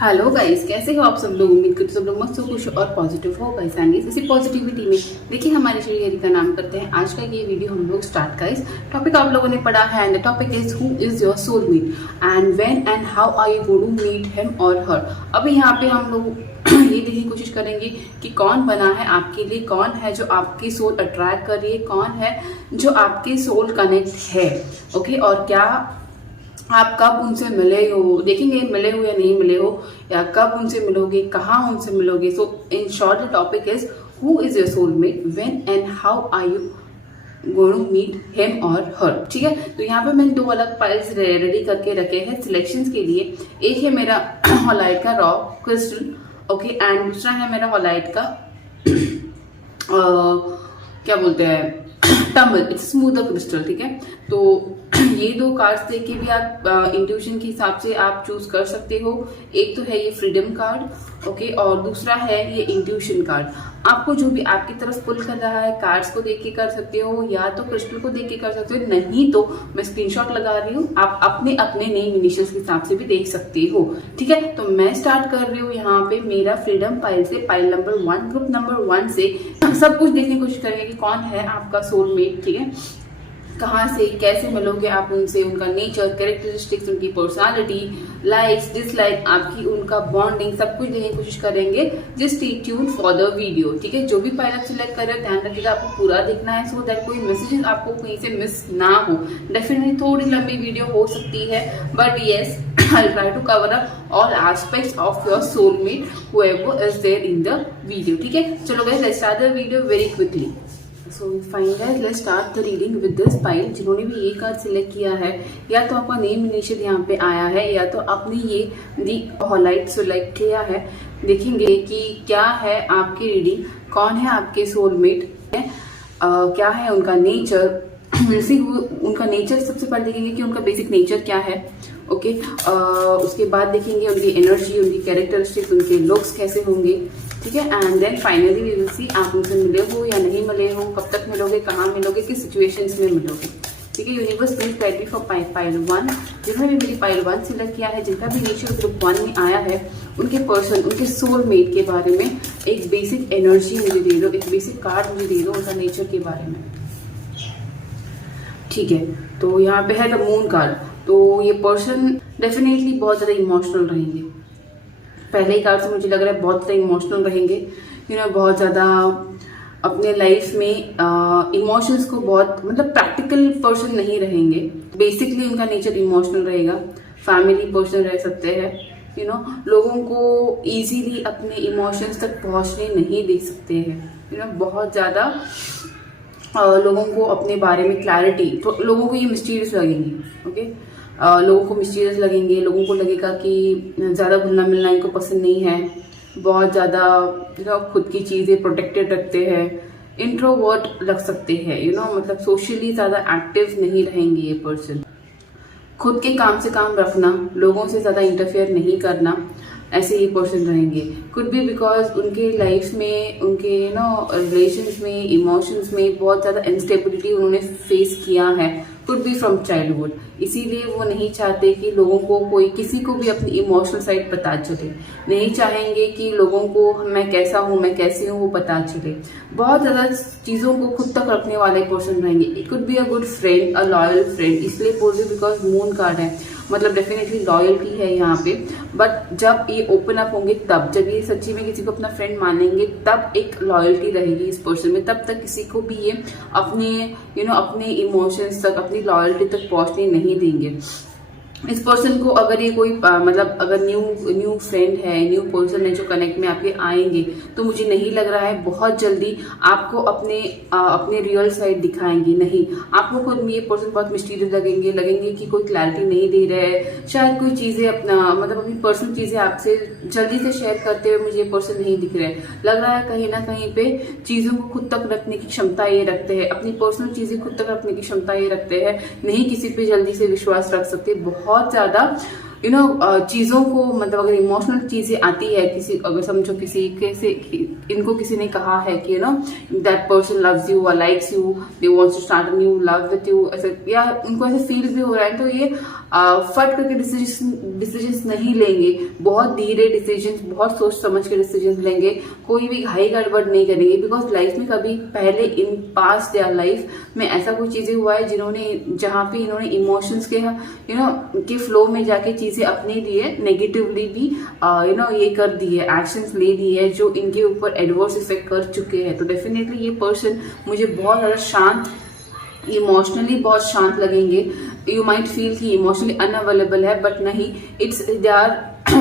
Hello guys, कैसे हो आप सब लोग। उम्मीद करते सब लोग मस्त हो, खुश और पॉजिटिव हो गाइस। एंड इसी पॉजिटिविटी में देखिए हमारे श्री का नाम करते हैं। आज का ये वीडियो हम लोग स्टार्ट गाइस। टॉपिक आप लोगों ने पढ़ा है and the topic is who is your soulmate and when and how are you going to meet him और हर। अभी यहाँ पे हम लोग ये देखने की कोशिश करेंगे कि कौन बना है आपके लिए, कौन है जो आपकी सोल अट्रैक्ट कर रही है, कौन है जो आपके सोल कनेक्ट है। ओके, और क्या आप कब उनसे मिले हो, देखेंगे मिले हो या नहीं मिले हो, या कब उनसे मिलोगे, कहाँ उनसे मिलोगे। So in short the topic is who is your soulmate, when and how are you going to meet him और हर। ठीक है, तो यहाँ पे मैंने दो अलग फाइल्स रेडी करके रखे हैं सिलेक्शंस के लिए। एक है मेरा हॉलाइट का रॉ क्रिस्टल, ओके, एंड दूसरा है मेरा हॉलाइट का क्या बोलते हैं टम्बल, इट्स स्मूथ क्रिस्टल। ठीक है, तो ये दो कार्ड्स देके भी आप इंट्यूशन के हिसाब से आप चूज कर सकते हो। एक तो है ये फ्रीडम कार्ड, ओके, और दूसरा है ये इंट्यूशन कार्ड। आपको जो भी आपकी तरफ पुल कर रहा है, कार्ड्स को देख के कर सकते हो या तो क्रिस्टल को देख के कर सकते हो, नहीं तो मैं स्क्रीनशॉट लगा रही हूँ, आप अपने अपने नेम इनिशियल्स के हिसाब से भी देख सकते हो। ठीक है, तो मैं स्टार्ट कर रही हूँ यहाँ पे मेरा फ्रीडम पाइल से, पाइल नंबर 1, ग्रुप नंबर 1 से। सब कुछ देखने की कोशिश करेंगे कि कौन है आपका सोलमेट। ठीक है, कहाँ से कैसे मिलोगे आप उनसे, उनका नेचर, कैरेक्टरिस्टिक्स, उनकी पर्सनालिटी, लाइक्स, डिसलाइक, आपकी उनका बॉन्डिंग, सब कुछ देखने की कोशिश करेंगे। Just stay tuned for the video. ठीक है, जो भी पाइल आप सिलेक्ट कर रहे हो ध्यान रखिएगा आपको पूरा देखना है, सो दैट कोई मैसेजेस आपको कहीं से मिस ना हो। डेफिनेटली थोड़ी लंबी वीडियो हो सकती है, but yes I'll try to cover up all aspects of your soulmate, whoever is there in the video. ठीक है, चलो guys, let's start the video very quickly. So fine guys, let's start the reading with this pile. जिन्होंने भी ये card select किया है, या तो आपका नेम इनिशियल यहाँ पे आया है, या तो आपने ये दी हॉलाइट सिलेक्ट किया है। देखेंगे कि क्या है आपकी रीडिंग, कौन है आपके सोलमेट, क्या है उनका नेचर। उनका नेचर सबसे पहले देखेंगे कि उनका बेसिक नेचर क्या है। ओके, उसके बाद देखेंगे उनकी एनर्जी, उनकी कैरेक्टरिस्टिक्स, उनके लुक्स कैसे होंगे। ठीक है, and then finally we will see आप उनसे मिले हो या नहीं मिले हो, कब तक मिलोगे, कहाँ मिलोगे, किस सिचुएशंस में मिलोगे। ठीक है, universe please guide me for pile 1। जिन्होंने भी मेरी पाइल 1 सिलेक्ट किया है, जिनका भी नेचर ग्रुप 1 में आया है, उनके पर्सन, उनके सोलमेट के बारे में एक बेसिक एनर्जी मुझे दे दो, एक बेसिक कार्ड मुझे दे दो उनका नेचर के बारे में। ठीक है, तो यहाँ पे है द मून कार्ड। तो ये पर्सन डेफिनेटली बहुत ज़्यादा इमोशनल रहेंगे। पहले ही कार्ड से मुझे लग रहा है बहुत ज़्यादा इमोशनल रहेंगे। बहुत ज़्यादा अपने लाइफ में इमोशंस को बहुत, मतलब प्रैक्टिकल पर्सन नहीं रहेंगे। बेसिकली उनका नेचर इमोशनल रहेगा। फैमिली पर्सन रह सकते हैं। लोगों को इजीली अपने इमोशंस तक पहुंचने नहीं दे सकते हैं। बहुत ज़्यादा लोगों को अपने बारे में क्लैरिटी, तो लोगों को ये मिस्टीरियस लगेंगे। ओके, लोगों को मिस्टीरियस लगेंगे, लोगों को लगेगा कि ज़्यादा घुलना मिलना इनको पसंद नहीं है, बहुत ज़्यादा खुद की चीज़ें प्रोटेक्टेड रखते हैं, इंट्रोवर्ट लग सकते हैं। मतलब सोशली ज़्यादा एक्टिव नहीं रहेंगे ये पर्सन। खुद के काम से काम रखना, लोगों से ज़्यादा इंटरफेयर नहीं करना, ऐसे ही पर्सन रहेंगे। कुड बी बिकॉज उनके लाइफ में, उनके रिलेशंस में, इमोशंस में बहुत ज़्यादा इंस्टेबिलिटी उन्होंने फेस किया है। कुड बी फ्रॉम चाइल्डहुड, इसीलिए वो नहीं चाहते कि लोगों को, कोई किसी को भी अपनी इमोशनल साइड पता चले। नहीं चाहेंगे कि लोगों को मैं कैसा हूँ, मैं कैसी हूँ वो पता चले। बहुत ज़्यादा चीज़ों को खुद तक रखने वाले पर्सन रहेंगे। It could be a good friend, a loyal friend, इसलिए बोल रही बिकॉज मून कार्ड है, मतलब डेफिनेटली लॉयल्टी है यहाँ पे। बट जब ये ओपन अप होंगे, तब जब ये सच्ची में किसी को अपना फ्रेंड मानेंगे, तब एक लॉयल्टी रहेगी इस पर्सन में। तब तक किसी को भी ये अपने अपने इमोशंस तक, अपनी लॉयल्टी तक पहुंचने नहीं देंगे। इस पर्सन को अगर ये कोई मतलब अगर न्यू फ्रेंड है, न्यू पर्सन है जो कनेक्ट में आपके आएंगे, तो मुझे नहीं लग रहा है बहुत जल्दी आपको अपने रियल साइड दिखाएंगे। नहीं, आपको खुद ये पर्सन बहुत मिस्टीरियस लगेंगे कि कोई क्लैरिटी नहीं दे रहे हैं, शायद कोई चीजें अपनी पर्सनल चीजें आपसे जल्दी से शेयर करते हुए मुझे ये पर्सन नहीं दिख रहे हैं। लग रहा है कहीं ना कहीं पे चीजों को खुद तक रखने की क्षमता ये रखते हैं, अपनी पर्सनल चीजें खुद तक रखने की क्षमता ये रखते हैं, नहीं किसी पे जल्दी से विश्वास रख सकते। बहुत ज्यादा चीज़ों को, मतलब अगर इमोशनल चीज़ें आती है किसी, अगर समझो किसी कैसे इनको किसी ने कहा है कि that person loves you, likes you, they wants to start a new love with you, ऐसे, या उनको ऐसे फील भी हो रहा है, तो ये फट करके डिसीजंस नहीं लेंगे, बहुत धीरे डिसीजंस, बहुत सोच समझ के डिसीजंस लेंगे, कोई भी घाई गड़बड़ नहीं करेंगे, बिकॉज लाइफ में कभी पहले इन पास्ट देयर लाइफ में ऐसा कोई चीजें हुआ है जहाँ पे इन्होंने इमोशंस के के फ्लो में जाके चीजें अपने लिए नेगेटिवली भी ये कर दी है, एक्शंस ले ली है जो इनके ऊपर एडवर्स इफेक्ट कर चुके हैं। तो डेफिनेटली ये पर्सन मुझे बहुत ज्यादा शांत, इमोशनली बहुत शांत लगेंगे। यू माइट फील कि इमोशनली अनअवेलेबल है, बट नहीं, it's they are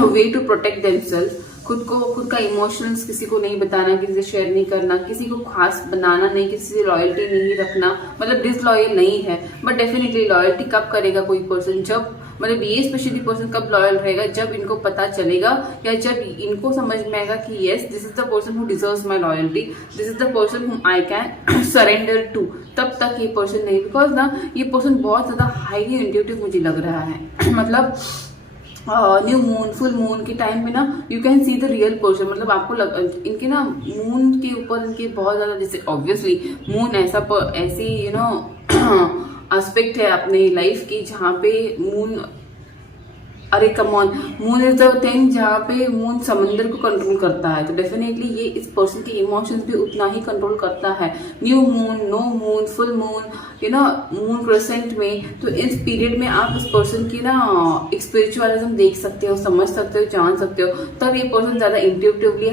way to protect themselves. खुद का इमोशंस किसी को नहीं बताना, किसी से शेयर नहीं करना, किसी को खास बनाना नहीं, किसी से लॉयल्टी नहीं रखना, मतलब डिसलॉयल नहीं है, बट डेफिनेटली लॉयल्टी कब करेगा कोई पर्सन, जब, मतलब ये स्पेशली पर्सन कब लॉयल रहेगा, जब इनको पता चलेगा या जब इनको समझ में आएगा कि yes, this is the person who deserves my loyalty, this is the person whom I can surrender to, तब तक ये पर्सन नहीं। बिकॉज ये पर्सन बहुत ज्यादा हाईली इंट्यूटिव मुझे लग रहा है। मतलब न्यू मून, फुल मून के टाइम में you can see the real person, मतलब आपको इनके मून के ऊपर इनके बहुत ज्यादा, जैसे ऑब्वियसली मून ऐसी एस्पेक्ट है अपने लाइफ की जहाँ पे मून, अरे come on, moon is the thing जहाँ पे मून समंदर को कंट्रोल करता है, तो डेफिनेटली ये इस पर्सन के इमोशंस भी उतना ही कंट्रोल करता है। New moon, no moon, full moon, moon crescent में, तो इस पीरियड में आप इस पर्सन की एक स्पिरिचुअलिज्म देख सकते हो, समझ सकते हो, जान सकते हो। तब ये पर्सन ज्यादा इंट्यूटिवली,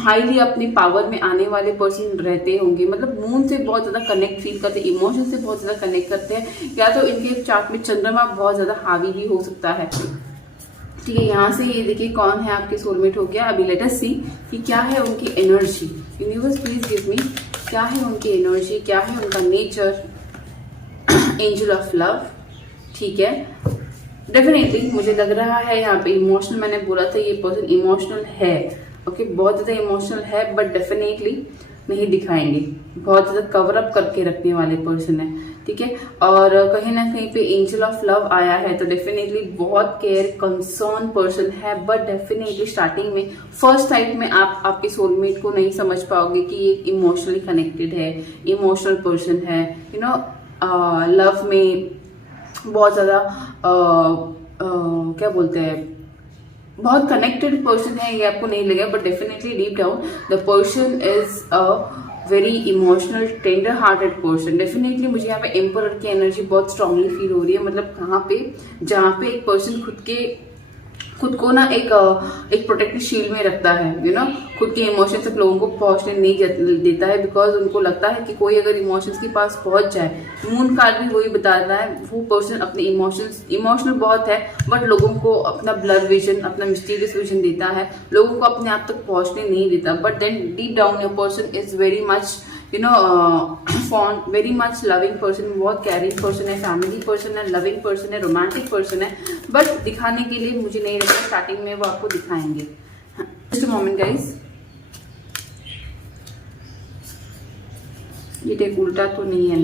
हाईली अपने पावर में आने वाले पर्सन रहते होंगे, मतलब मून से बहुत ज्यादा कनेक्ट फील करते हैं, इमोशन से बहुत ज्यादा कनेक्ट करते हैं, या तो इनके चार्ट में चंद्रमा बहुत ज्यादा हावी भी हो सकता है। ठीक है, यहाँ से ये देखिए कौन है आपके सोलमेट हो गया। अभी लेट अस सी कि क्या है उनकी एनर्जी। यूनिवर्स प्लीज गिव मी, क्या है उनकी एनर्जी, क्या है उनका नेचर। एंजल ऑफ लव, ठीक है, डेफिनेटली मुझे लग रहा है यहाँ पे इमोशनल, मैंने बोला था ये पर्सन इमोशनल है, ओके, बहुत ज्यादा इमोशनल है, बट डेफिनेटली नहीं दिखाएंगे, बहुत ज्यादा कवर अप करके रखने वाले पर्सन है, ठीक है। और कहीं ना कहीं पे एंजल ऑफ लव आया है, तो डेफिनेटली बहुत केयर कंसर्न पर्सन है, बट डेफिनेटली स्टार्टिंग में फर्स्ट टाइम में आप आपके सोलमेट को नहीं समझ पाओगे कि ये इमोशनली कनेक्टेड है, इमोशनल पर्सन है, लव में बहुत ज्यादा क्या बोलते हैं, बहुत कनेक्टेड पर्सन है, ये आपको नहीं लगेगा, but definitely deep down the person is a very emotional, tender hearted person. Definitely मुझे यहाँ पे एम्परर की एनर्जी बहुत स्ट्रांगली फील हो रही है, मतलब कहाँ पे, जहाँ पे एक पर्सन खुद को एक प्रोटेक्टिव शील्ड में रखता है, खुद के इमोशंस तक लोगों को पहुंचने नहीं देता है, बिकॉज उनको लगता है कि कोई अगर इमोशंस के पास पहुंच जाए, मून कार्ड भी वही बताता है, वो पर्सन अपने इमोशनल बहुत है, बट लोगों को अपना ब्लड विजन, अपना मिस्टीरियस विजन देता है, लोगों को अपने आप तक पहुंचने नहीं देता, but then deep down your person is very much fond, very much loving person, बहुत कैरिंग पर्सन है, फैमिली पर्सन है, लविंग पर्सन है, रोमांटिक पर्सन है, बट दिखाने के लिए मुझे नहीं लगता स्टार्टिंग में वो आपको दिखाएंगे। जस्ट अ मोमेंट गाइस, ये देख उल्टा तो नहीं है।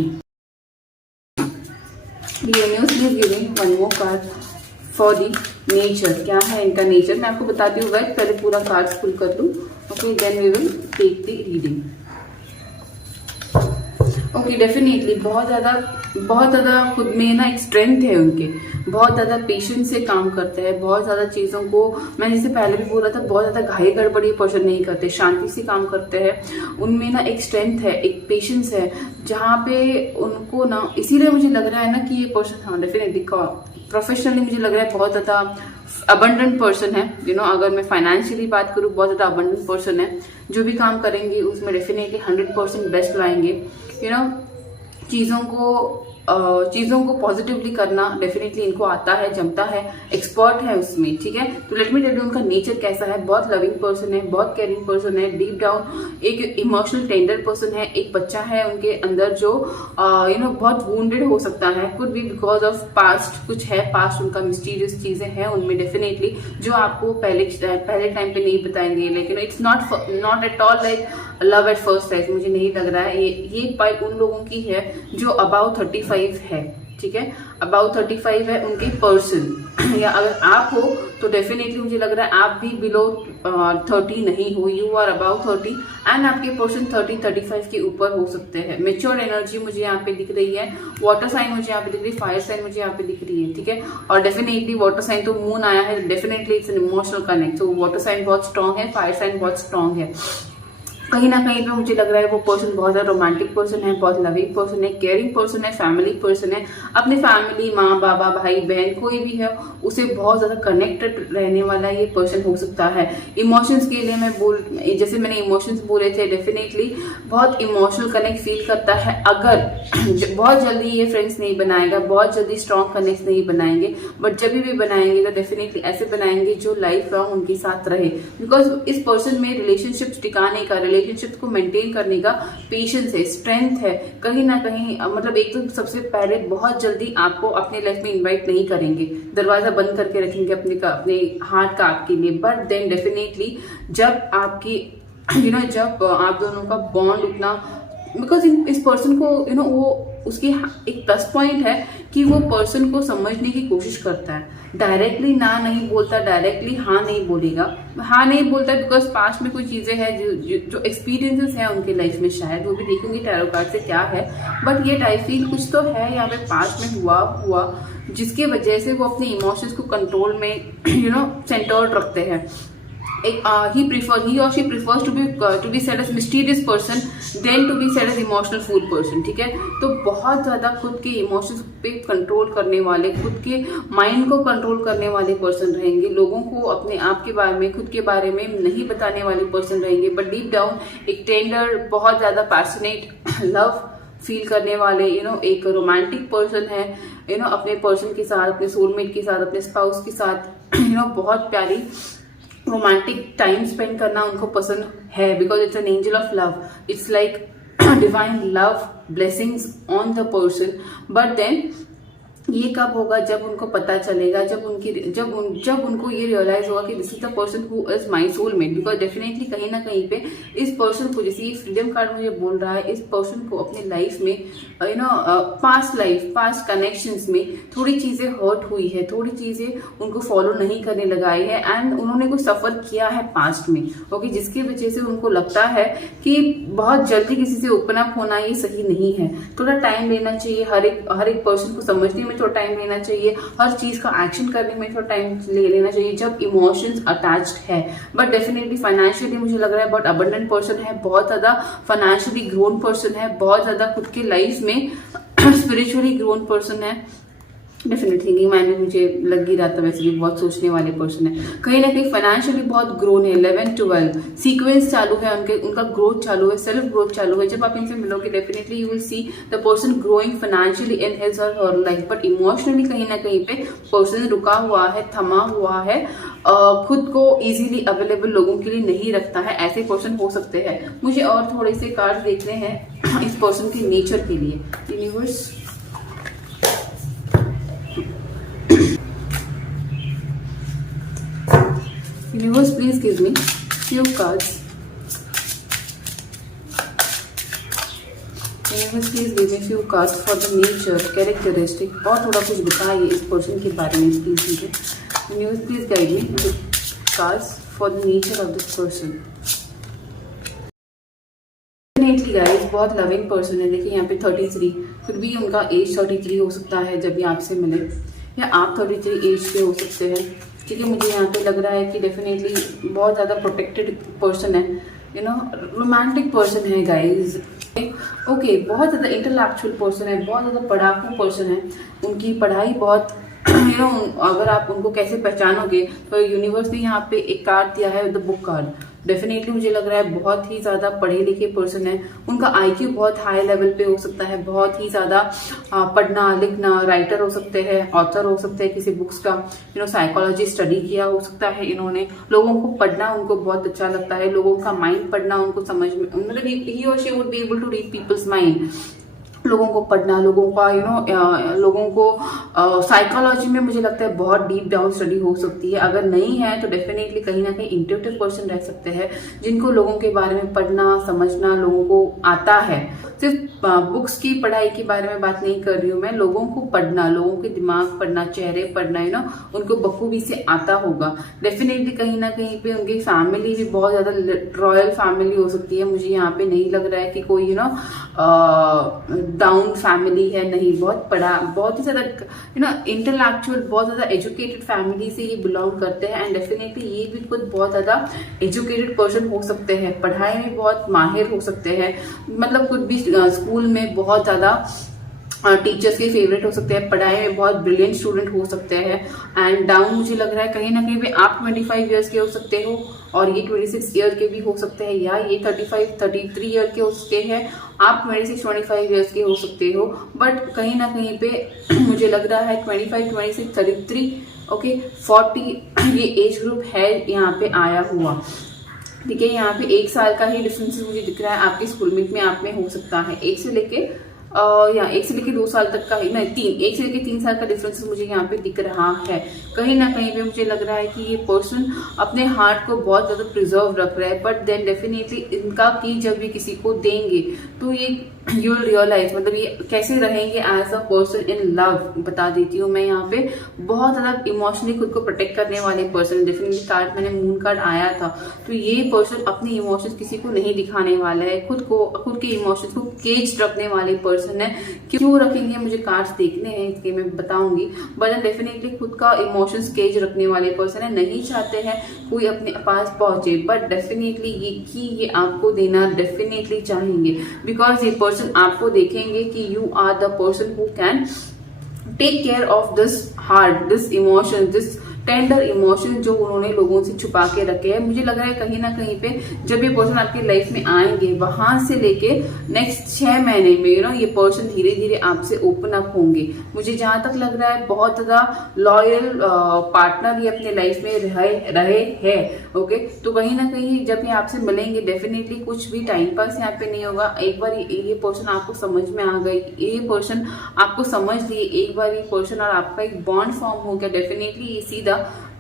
Please giving one more card for the nature, क्या है इनका नेचर, मैं आपको बताती हूँ गाइस, पहले पूरा कार्ड फुल कर लूँ, okay, then we will take the reading. Okay, definitely बहुत ज्यादा खुद में एक स्ट्रेंथ है उनके, बहुत ज्यादा पेशेंस से काम करते हैं, बहुत ज्यादा चीजों को, मैंने जैसे पहले भी बोला था, बहुत ज्यादा घाई गड़बड़ी पर्सन नहीं करते, शांति से काम करते हैं, उनमें एक स्ट्रेंथ है, एक पेशेंस है, जहाँ पे उनको इसीलिए मुझे लग रहा है कि ये पर्सन, हाँ डेफिनेटली प्रोफेशनली मुझे लग रहा है बहुत ज्यादा अबंडेंट पर्सन है, अगर मैं फाइनेंशियली बात करूँ, बहुत ज्यादा अबंडेंट पर्सन है, जो भी काम करेंगे उसमें डेफिनेटली 100% बेस्ट लाएंगे, चीजों को पॉजिटिवली करना डेफिनेटली इनको आता है, जमता है, एक्सपर्ट है उसमें, ठीक है। तो लेट मी टेल यू उनका नेचर कैसा है, बहुत लविंग पर्सन है, बहुत केयरिंग पर्सन है, डीप डाउन एक इमोशनल टेंडर पर्सन है, एक बच्चा है उनके अंदर जो बहुत वुंडेड हो सकता है, could be because of past, कुछ है पास्ट उनका, मिस्टीरियस चीजें हैं उनमें डेफिनेटली, जो आपको पहले टाइम पे नहीं बताएंगे, लेकिन it's not at all like love at first sight, मुझे नहीं लग रहा है, ये पाइप उन लोगों की है जो अबाउट 35 है, ठीक है। अबाउट 35 है उनके पर्सन या अगर आप हो तो डेफिनेटली मुझे लग रहा है आप भी बिलो 30 नहीं हो, यू आर अबाउट 30 एंड आपके पर्सन 30-35 के ऊपर हो सकते हैं। मेच्योर एनर्जी मुझे यहाँ पे दिख रही है। वाटर साइन मुझे यहाँ पे दिख रही है, फायर साइन मुझे यहाँ पे दिख रही है, ठीक है। और डेफिनेटली वाटर साइन तो मून आया है, definitely it's an emotional connect. तो वाटर साइन बहुत स्ट्रांग है, फायर साइन बहुत स्ट्रांग है। कहीं ना कहीं पे मुझे लग रहा है वो पर्सन बहुत ज़्यादा रोमांटिक पर्सन है, बहुत लविंग पर्सन है, केयरिंग पर्सन है, फैमिली पर्सन है। अपने फैमिली, माँ बाबा, भाई बहन कोई भी है उसे बहुत ज़्यादा कनेक्टेड रहने वाला ये पर्सन हो सकता है। इमोशंस के लिए जैसे मैंने इमोशंस बोले थे, डेफिनेटली बहुत इमोशनल कनेक्ट फील करता है। अगर बहुत जल्दी ये फ्रेंड्स नहीं बनाएगा, बहुत जल्दी स्ट्रॉन्ग कनेक्ट नहीं बनाएंगे, बट जब भी बनाएंगे तो डेफिनेटली ऐसे बनाएंगे जो लाइफ लॉन्ग उनके साथ रहे। बिकॉज इस पर्सन में रिलेशनशिप टिकाने का, रिलेशनशिप को मेंटेन करने का पेशेंस है, स्ट्रेंथ है। कहीं ना कहीं मतलब एक तो सबसे पहले बहुत जल्दी आपको अपने लाइफ में इनवाइट नहीं करेंगे, दरवाजा बंद करके रखेंगे अपने हार्ट का आपके लिए। बट देन डेफिनेटली जब आपकी जब आप दोनों का बॉन्ड उतना, बिकॉज इस पर्सन को वो उसकी एक प्लस पॉइंट है कि वो पर्सन को समझने की कोशिश करता है। डायरेक्टली ना नहीं बोलता, डायरेक्टली हाँ नहीं बोलेगा। हाँ नहीं बोलता बिकॉज पास्ट में कोई चीजें हैं जो एक्सपीरियंसेस हैं उनके लाइफ में, शायद वो भी देखूंगी टैरो कार्ड से क्या है। बट ये आई फील कुछ तो है यहाँ पे पास्ट में हुआ जिसकी वजह से वो अपने इमोशंस को कंट्रोल में सेंटर्ड रखते हैं। he or she prefers to be said as mysterious person than to be said as emotional fool person, ठीक है। तो बहुत ज्यादा खुद के इमोशंस पे कंट्रोल करने वाले, खुद के माइंड को कंट्रोल करने वाले पर्सन रहेंगे। लोगों को अपने आप के बारे में, खुद के बारे में नहीं बताने वाले पर्सन रहेंगे। बट डीप डाउन एक टेंडर, बहुत ज्यादा पैशनेट लव फील करने वाले एक रोमांटिक पर्सन है अपने पर्सन के साथ, अपने सोलमेट के साथ, अपने स्पाउस के साथ बहुत प्यारी रोमांटिक टाइम स्पेंड करना उनको पसंद है। Because it's an angel of love, it's like divine love blessings on the person. But then ये कब होगा? जब उनको पता चलेगा, जब उनको ये रियलाइज होगा कि this is the person who is my soulmate. Because definitely कहीं ना कहीं पे इस पर्सन को, जैसे ये फ्रीडम कार्ड मुझे बोल रहा है, इस पर्सन को अपने लाइफ में पास्ट कनेक्शंस में थोड़ी चीजें हर्ट हुई है, थोड़ी चीजें उनको फॉलो नहीं करने लगाई है एंड उन्होंने कुछ सफर किया है पास्ट में, ओके, जिसकी वजह से उनको लगता है कि बहुत जल्दी किसी से ओपन अप होना ये सही नहीं है। थोड़ा टाइम लेना चाहिए, हर एक पर्सन को समझने में थोड़ा टाइम लेना चाहिए, हर चीज का एक्शन करने में थोड़ा टाइम ले लेना चाहिए जब इमोशंस अटैच्ड है। बट डेफिनेटली फाइनेंशियली मुझे लग रहा है बहुत अबंडेंट पर्सन है, बहुत ज्यादा फाइनेंशियली ग्रोन पर्सन है, बहुत ज्यादा खुद के लाइफ में स्पिरिचुअली ग्रोन पर्सन है। डेफिनेटली थिंकिंग माइंड में मुझे लग ही रहा था, वैसे भी बहुत सोचने वाले पर्सन है। कहीं ना कहीं फाइनेंशियली बहुत ग्रोन है, 11-12 सीक्वेंस चालू है, उनका ग्रोथ चालू है, सेल्फ ग्रोथ चालू है। जब आप इनसे मिलोगे definitely you will see the person growing financially in his or her life. But emotionally कहीं ना कहीं पे पर्सन रुका हुआ है, थमा हुआ है, खुद को इजीली अवेलेबल लोगों के लिए नहीं रखता है। ऐसे पर्सन हो सकते हैं। मुझे और थोड़े से कार्ड देखने हैं इस पर्सन के नेचर के लिए। Universe Universe, please give me few cards. Universe, please give me few cards for the nature, characteristic, और थोड़ा कुछ बताइए इस पर्सन के बारे में प्लीज मुझे। Universe, please guide me with cards for the nature of this person. Definitely guys बहुत लविंग पर्सन है। देखिए यहाँ पे 33, फिर भी उनका एज 33 हो सकता है जब ये आपसे मिले, या आप 33 एज के हो सकते हैं। ठीक है, मुझे यहाँ पे लग रहा है कि डेफिनेटली बहुत ज़्यादा प्रोटेक्टेड पर्सन है, रोमांटिक पर्सन है गाइज। ओके, बहुत ज़्यादा इंटेलेक्चुअल पर्सन है, बहुत ज़्यादा पढ़ाकू पर्सन है। उनकी पढ़ाई बहुत अगर आप उनको कैसे पहचानोगे तो यूनिवर्स ने यहाँ पे एक कार्ड दिया है, द बुक कार्ड। डेफिनेटली मुझे लग रहा है बहुत ही ज्यादा पढ़े लिखे पर्सन है। उनका आईक्यू बहुत हाई लेवल पे हो सकता है, बहुत ही ज्यादा पढ़ना लिखना, राइटर हो सकते हैं, ऑथर हो सकते हैं किसी बुक्स का, साइकोलॉजी स्टडी किया हो सकता है इन्होंने। लोगों को पढ़ना उनको बहुत अच्छा लगता है, लोगों का माइंड पढ़ना उनको समझ में, मतलब he or she would be able to read people's mind. लोगों को पढ़ना, लोगों का लोगों को साइकोलॉजी में मुझे लगता है बहुत डीप डाउन स्टडी हो सकती है। अगर नहीं है तो डेफिनेटली कहीं ना कहीं इंट्यूटिव पर्सन रह सकते हैं, जिनको लोगों के बारे में पढ़ना समझना लोगों को आता है। सिर्फ बुक्स की पढ़ाई के बारे में बात नहीं कर रही हूँ मैं, लोगों को पढ़ना, लोगों के दिमाग पढ़ना, चेहरे पढ़ना, उनको बखूबी से आता होगा। डेफिनेटली कहीं ना कहीं पे उनकी फैमिली भी बहुत ज्यादा रॉयल फैमिली हो सकती है। मुझे यहाँ पे नहीं लग रहा है कि कोई डाउन फैमिली है, नहीं, बहुत पढ़ा, बहुत ही ज्यादा इंटेलेक्चुअल, बहुत ज्यादा एजुकेटेड फैमिली से ये बिलोंग करते हैं। एंड डेफिनेटली ये भी खुद बहुत ज्यादा एजुकेटेड पर्सन हो सकते हैं, पढ़ाई में बहुत माहिर हो सकते हैं, मतलब खुद भी स्कूल में बहुत ज्यादा टीचर्स के फेवरेट हो सकते हैं, पढ़ाई में बहुत ब्रिलियंट स्टूडेंट हो सकते हैं। एंड डाउन मुझे लग रहा है कहीं ना कहीं पे आप 25 ईयर्स के हो सकते हो और ये 26 ईयर के भी हो सकते हैं, या ये 33 ईयर के हो सकते हैं, आप 25 ईयर्स के हो सकते हो। बट कहीं ना कहीं पे मुझे लग रहा है 25, 26, 33, ओके, 40 ये एज ग्रुप है यहाँ पे आया हुआ। ठीक है, यहाँ पे 1 साल का ही डिफरेंस मुझे दिख रहा है आपके स्कूलमेट में, आप में हो सकता है 1 से लेके 2 साल तक का ही, नहीं 1 से लेके 3 साल का डिफरेंस मुझे यहाँ पे दिख रहा है। कहीं ना कहीं पे मुझे लग रहा है कि ये पर्सन अपने हार्ट को बहुत ज्यादा प्रिजर्व रख रहा है, बट देन डेफिनेटली इनका की जब ये किसी को देंगे तो ये यू विल रियलाइज, मतलब ये कैसे रहेंगे as a person in love. बता देती हूँ मैं यहाँ पे बहुत ज्यादा इमोशनली खुद को प्रोटेक्ट करने वाले पर्सन, डेफिनेटली कार्ड मैंने मून कार्ड आया था, तो ये पर्सन अपने इमोशंस किसी को नहीं दिखाने वाला है, खुद के इमोशंस को केज रखने वाले पर्सन है। क्यों रखेंगे मुझे कार्ड्स देखने हैं, इसके मैं बताऊंगी, बट डेफिनेटली खुद का इमोशंस केज रखने वाले पर्सन है, नहीं चाहते हैं कोई अपने पास पहुंचे, बट डेफिनेटली ये आपको देना डेफिनेटली चाहेंगे, बिकॉज ये पर्सन आपको देखेंगे कि you are the person who can take care of this heart, this emotion, this tender emotion जो उन्होंने लोगों से छुपा के रखे हैं। मुझे लग रहा है कहीं ना कहीं पे जब ये पर्सन आपकी लाइफ में आएंगे, वहां से लेके नेक्स्ट 6 महीने में ये पर्सन धीरे धीरे आपसे ओपन अप होंगे। मुझे जहां तक लग रहा है बहुत ज्यादा लॉयल पार्टनर ये अपने लाइफ में रहे हैं। ओके, तो कहीं ना कहीं जब ये आपसे मिलेंगे डेफिनेटली कुछ भी टाइम पास यहाँ पे नहीं होगा। एक बार ये पर्सन आपको समझ में आ गई, ये पर्सन आपको समझ लिए, एक बार ये पर्सन और आपका एक बॉन्ड फॉर्म हो गया, डेफिनेटली ये सीधा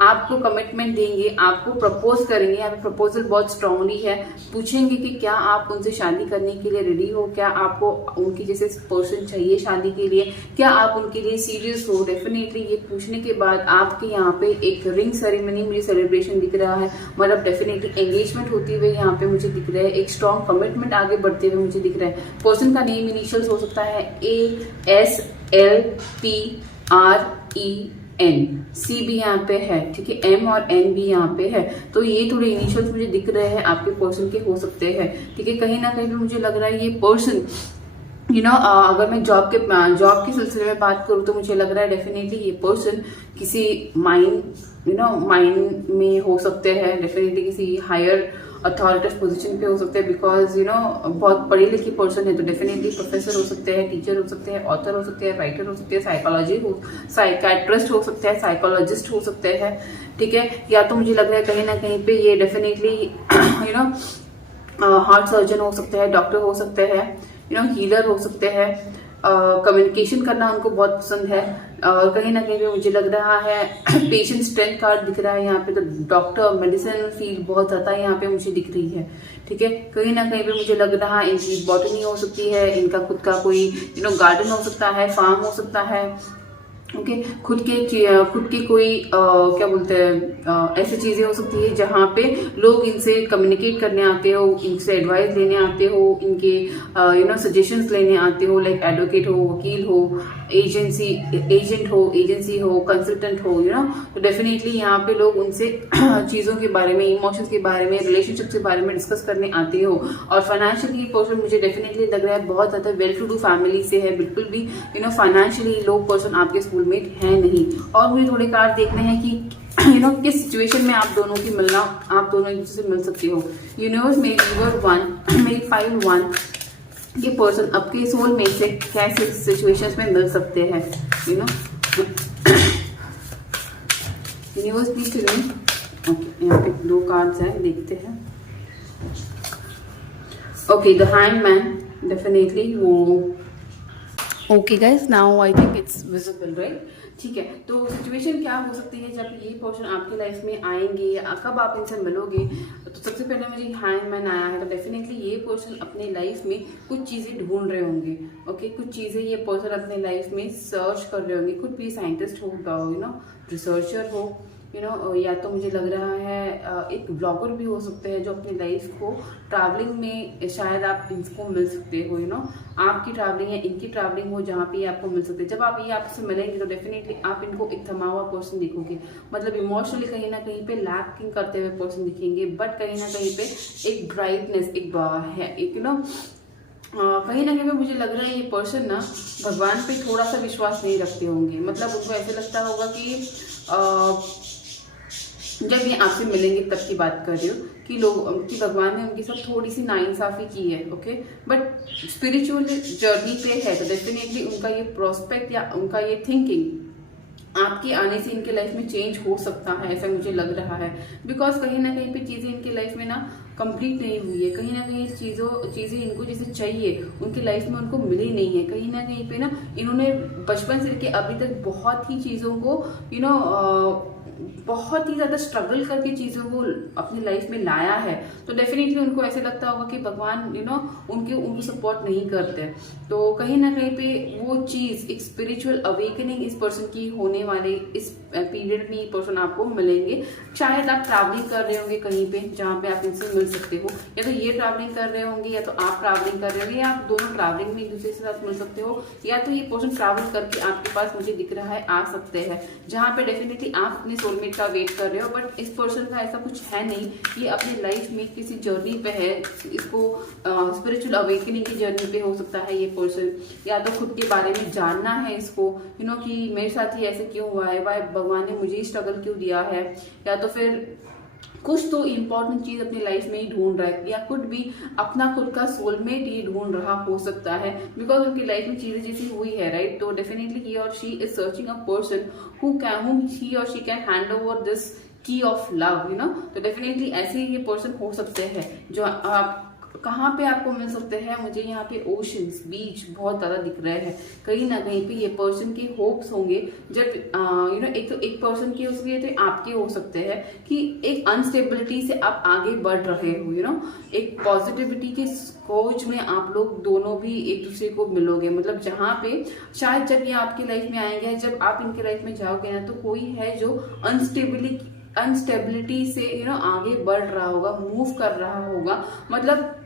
आपको कमिटमेंट देंगे, आपको प्रपोज करेंगे। यहाँ पे प्रपोजल बहुत स्ट्रांगली है, पूछेंगे कि क्या आप उनसे शादी करने के लिए रेडी हो, क्या आपको उनकी जैसे पर्सन चाहिए शादी के लिए, क्या आप उनके लिए सीरियस हो। डेफिनेटली ये पूछने के बाद आपके यहाँ पे एक रिंग सेरेमनी मुझे सेलिब्रेशन दिख रहा है, मतलब डेफिनेटली एंगेजमेंट होती हुई यहाँ पे मुझे दिख रहा है, एक स्ट्रॉन्ग कमिटमेंट आगे बढ़ते हुए मुझे दिख रहा है। पर्सन का नेम इनिशियल्स हो सकता है ASLPREN, C भी यहाँ पे है, ठीक है, M और N भी यहाँ पे है, तो ये थोड़े इनिशियल्स मुझे दिख रहे हैं आपके पर्सन के हो सकते हैं। ठीक है, कहीं ना कहीं पे मुझे लग रहा है ये पर्सन अगर मैं जॉब के सिलसिले में बात करूँ तो मुझे लग रहा है डेफिनेटली ये पर्सन किसी माइंड में हो सकते हैं, डेफिनेटली किसी हायर अथॉरिटेटिव पोजीशन पे हो सकते हैं, बिकॉज बहुत पढ़ी लिखी पर्सन है, तो डेफिनेटली प्रोफेसर हो सकते हैं, टीचर हो सकते हैं, ऑथर हो सकते हैं, राइटर हो सकते हैं, साइकाट्रिस्ट हो सकते हैं, साइकोलॉजिस्ट हो सकते हैं। ठीक है, या तो मुझे लग रहा है कहीं ना कहीं पे ये डेफिनेटली हार्ट सर्जन हो सकते हैं, डॉक्टर हो सकते हैं, हीलर हो सकते हैं, कम्युनिकेशन करना उनको बहुत पसंद है। और कहीं ना कहीं पे मुझे लग रहा है पेशेंट स्ट्रेंथ कार्ड दिख रहा है यहाँ पे, तो डॉक्टर मेडिसिन फील्ड बहुत ज्यादा यहाँ पे मुझे दिख रही है। ठीक है, कहीं ना कहीं पे मुझे लग रहा है इनकी बॉटनी हो सकती है, इनका खुद का कोई गार्डन हो सकता है, फार्म हो सकता है। ओके, खुद के कोई क्या बोलते हैं ऐसी चीजें हो सकती है जहाँ पे लोग इनसे कम्युनिकेट करने आते हो, इनसे एडवाइस लेने आते हो, इनके सजेशंस लेने आते हो, लाइक एडवोकेट हो, वकील हो, एजेंसी हो, कंसल्टेंट हो, तो डेफिनेटली यहाँ पे लोग उनसे चीजों के बारे में, इमोशंस के बारे में, रिलेशनशिप के बारे में डिस्कस करने आते हो। और फाइनेंशियली पर्सन मुझे डेफिनेटली लग रहा है बहुत ज्यादा वेल टू डू फैमिली से है, बिल्कुल भी फाइनेंशियली लो पर्सन आपके स्कूलमेट है नहीं। और मुझे थोड़े कार्ड देखने हैं कि किस सिचुएशन में आप दोनों एक दूसरे से मिल सकते हो। यूनिवर्स मेरी वीवर 1, मेरी फाइल 1, ये पर्सन आपके सोल में से कैसे सिचुएशंस में मिल सकते हैं, universe please tell me. Okay, यहाँ पे 2 कार्ड्स हैं, देखते हैं। ओके, द हैंगमैन, डेफिनेटली वो okay guys, now I think it's visible right. ठीक है, तो सिचुएशन क्या हो सकती है जब ये पर्सन आपकी लाइफ में आएंगे या कब आप इनसे मिलोगे। तो सबसे पहले मुझे हैंगमैन आया है, तो डेफिनेटली ये पर्सन अपने लाइफ में कुछ चीज़ें ढूंढ रहे होंगे। ओके, कुछ चीज़ें ये पर्सन अपने लाइफ में सर्च कर रहे होंगे। कुछ भी साइंटिस्ट हो, रिसर्चर हो, या तो मुझे लग रहा है एक ब्लॉगर भी हो सकते हैं जो अपनी लाइफ को ट्रैवलिंग में शायद आप इनको मिल सकते हो। आपकी ट्रैवलिंग या इनकी ट्रैवलिंग हो जहाँ पे ये आपको मिल सकते हैं। जब आप ये आपसे मिलेंगे तो डेफिनेटली आप इनको एक थमा हुआ पर्सन दिखोगे, मतलब इमोशनली कहीं ना कहीं पे लैकिंग करते हुए पर्सन दिखेंगे, बट कहीं ना कहीं पे एक ब्राइटनेस एक है, एक कहीं ना कहीं पे मुझे लग रहा है ये पर्सन ना भगवान पे थोड़ा सा विश्वास नहीं रखते होंगे। मतलब उनको ऐसे लगता होगा कि जब ये आपसे मिलेंगे तब की बात कर रही हूँ कि भगवान ने उनके साथ थोड़ी सी नाइंसाफी की है। ओके, बट स्पिरिचुअल जर्नी पे है तो डेफिनेटली उनका ये प्रोस्पेक्ट या उनका ये थिंकिंग आपके आने से इनके लाइफ में चेंज हो सकता है, ऐसा मुझे लग रहा है। बिकॉज कहीं ना कहीं पे चीजें इनके लाइफ में ना कंप्लीट नहीं हुई है, कहीं ना कहीं चीजें इनको जैसे चाहिए उनकी लाइफ में उनको मिली नहीं है। कहीं ना कहीं पे ना इन्होंने बचपन से लेके अभी तक बहुत ही चीजों को बहुत ही ज्यादा स्ट्रगल करके चीजों को अपनी लाइफ में लाया है। तो डेफिनेटली उनको ऐसे लगता होगा कि भगवान उनको सपोर्ट नहीं करते। तो कहीं ना कहीं पे वो चीज एक स्पिरिचुअल अवेकनिंग इस पर्सन की होने वाले इस पीरियड में ये पर्सन आपको मिलेंगे। शायद आप ट्रैवलिंग कर रहे होंगे कहीं पे जहाँ पे आप इनसे मिल सकते हो, या तो ये ट्रैवलिंग कर रहे होंगे या तो आप ट्रैवलिंग कर रहे होंगे, या आप दोनों ट्रैवलिंग में एक दूसरे के साथ मिल सकते हो, या तो ये पर्सन ट्रैवल करके आपके पास मुझे दिख रहा है आ सकते हैं जहाँ पे डेफिनेटली आप अपने सोलमेट का वेट कर रहे हो। बट इस पर्सन का ऐसा कुछ है नहीं, ये अपनी लाइफ में किसी जर्नी पे है। इसको स्पिरिचुअल अवेकनिंग की जर्नी पे हो सकता है ये पर्सन, या तो खुद के बारे में जानना है इसको, कि मेरे साथ ही ऐसे क्यों हुआ है, वाई भगवान ने मुझे स्ट्रगल क्यों दिया है, या तो फिर कुछ तो इम्पोर्टेंट चीज अपनी लाइफ में ही ढूंढ रहा है, या कुछ भी अपना खुद का सोलमेट ये ढूंढ रहा हो सकता है। बिकॉज उनकी लाइफ में चीजें जैसी हुई है राइट, तो definitely he or she is searching a person whom he or she can hand over this key of love, तो डेफिनेटली ऐसे ही ये पर्सन हो सकते हैं जो आप कहाँ पे आपको मिल सकते हैं। मुझे यहाँ पे ओशंस बीच बहुत ज्यादा दिख रहे हैं। कहीं ना कहीं पे ये पर्सन के होप्स होंगे जब एक तो एक पर्सन के उसके तो आपके हो सकते हैं कि एक अनस्टेबिलिटी से आप आगे बढ़ रहे हो, एक पॉजिटिविटी के खोज में आप लोग दोनों भी एक दूसरे को मिलोगे। मतलब जहाँ पे शायद जब ये आपकी लाइफ में आएंगे, जब आप इनके लाइफ में जाओगे ना, तो कोई है जो अनस्टेबिलिटी से आगे बढ़ रहा होगा, मूव कर रहा होगा। मतलब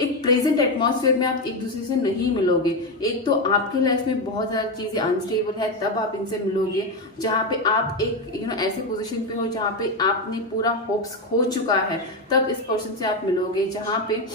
एक प्रेजेंट एटमॉस्फेयर में आप एक दूसरे से नहीं मिलोगे। एक तो आपकी लाइफ में बहुत ज्यादा चीजें अनस्टेबल है, तब आप इनसे मिलोगे जहाँ पे आप एक ऐसे पोजीशन पे हो जहाँ पे आपने पूरा होप्स खो चुका है, तब इस पर्सन से आप मिलोगे। जहाँ पे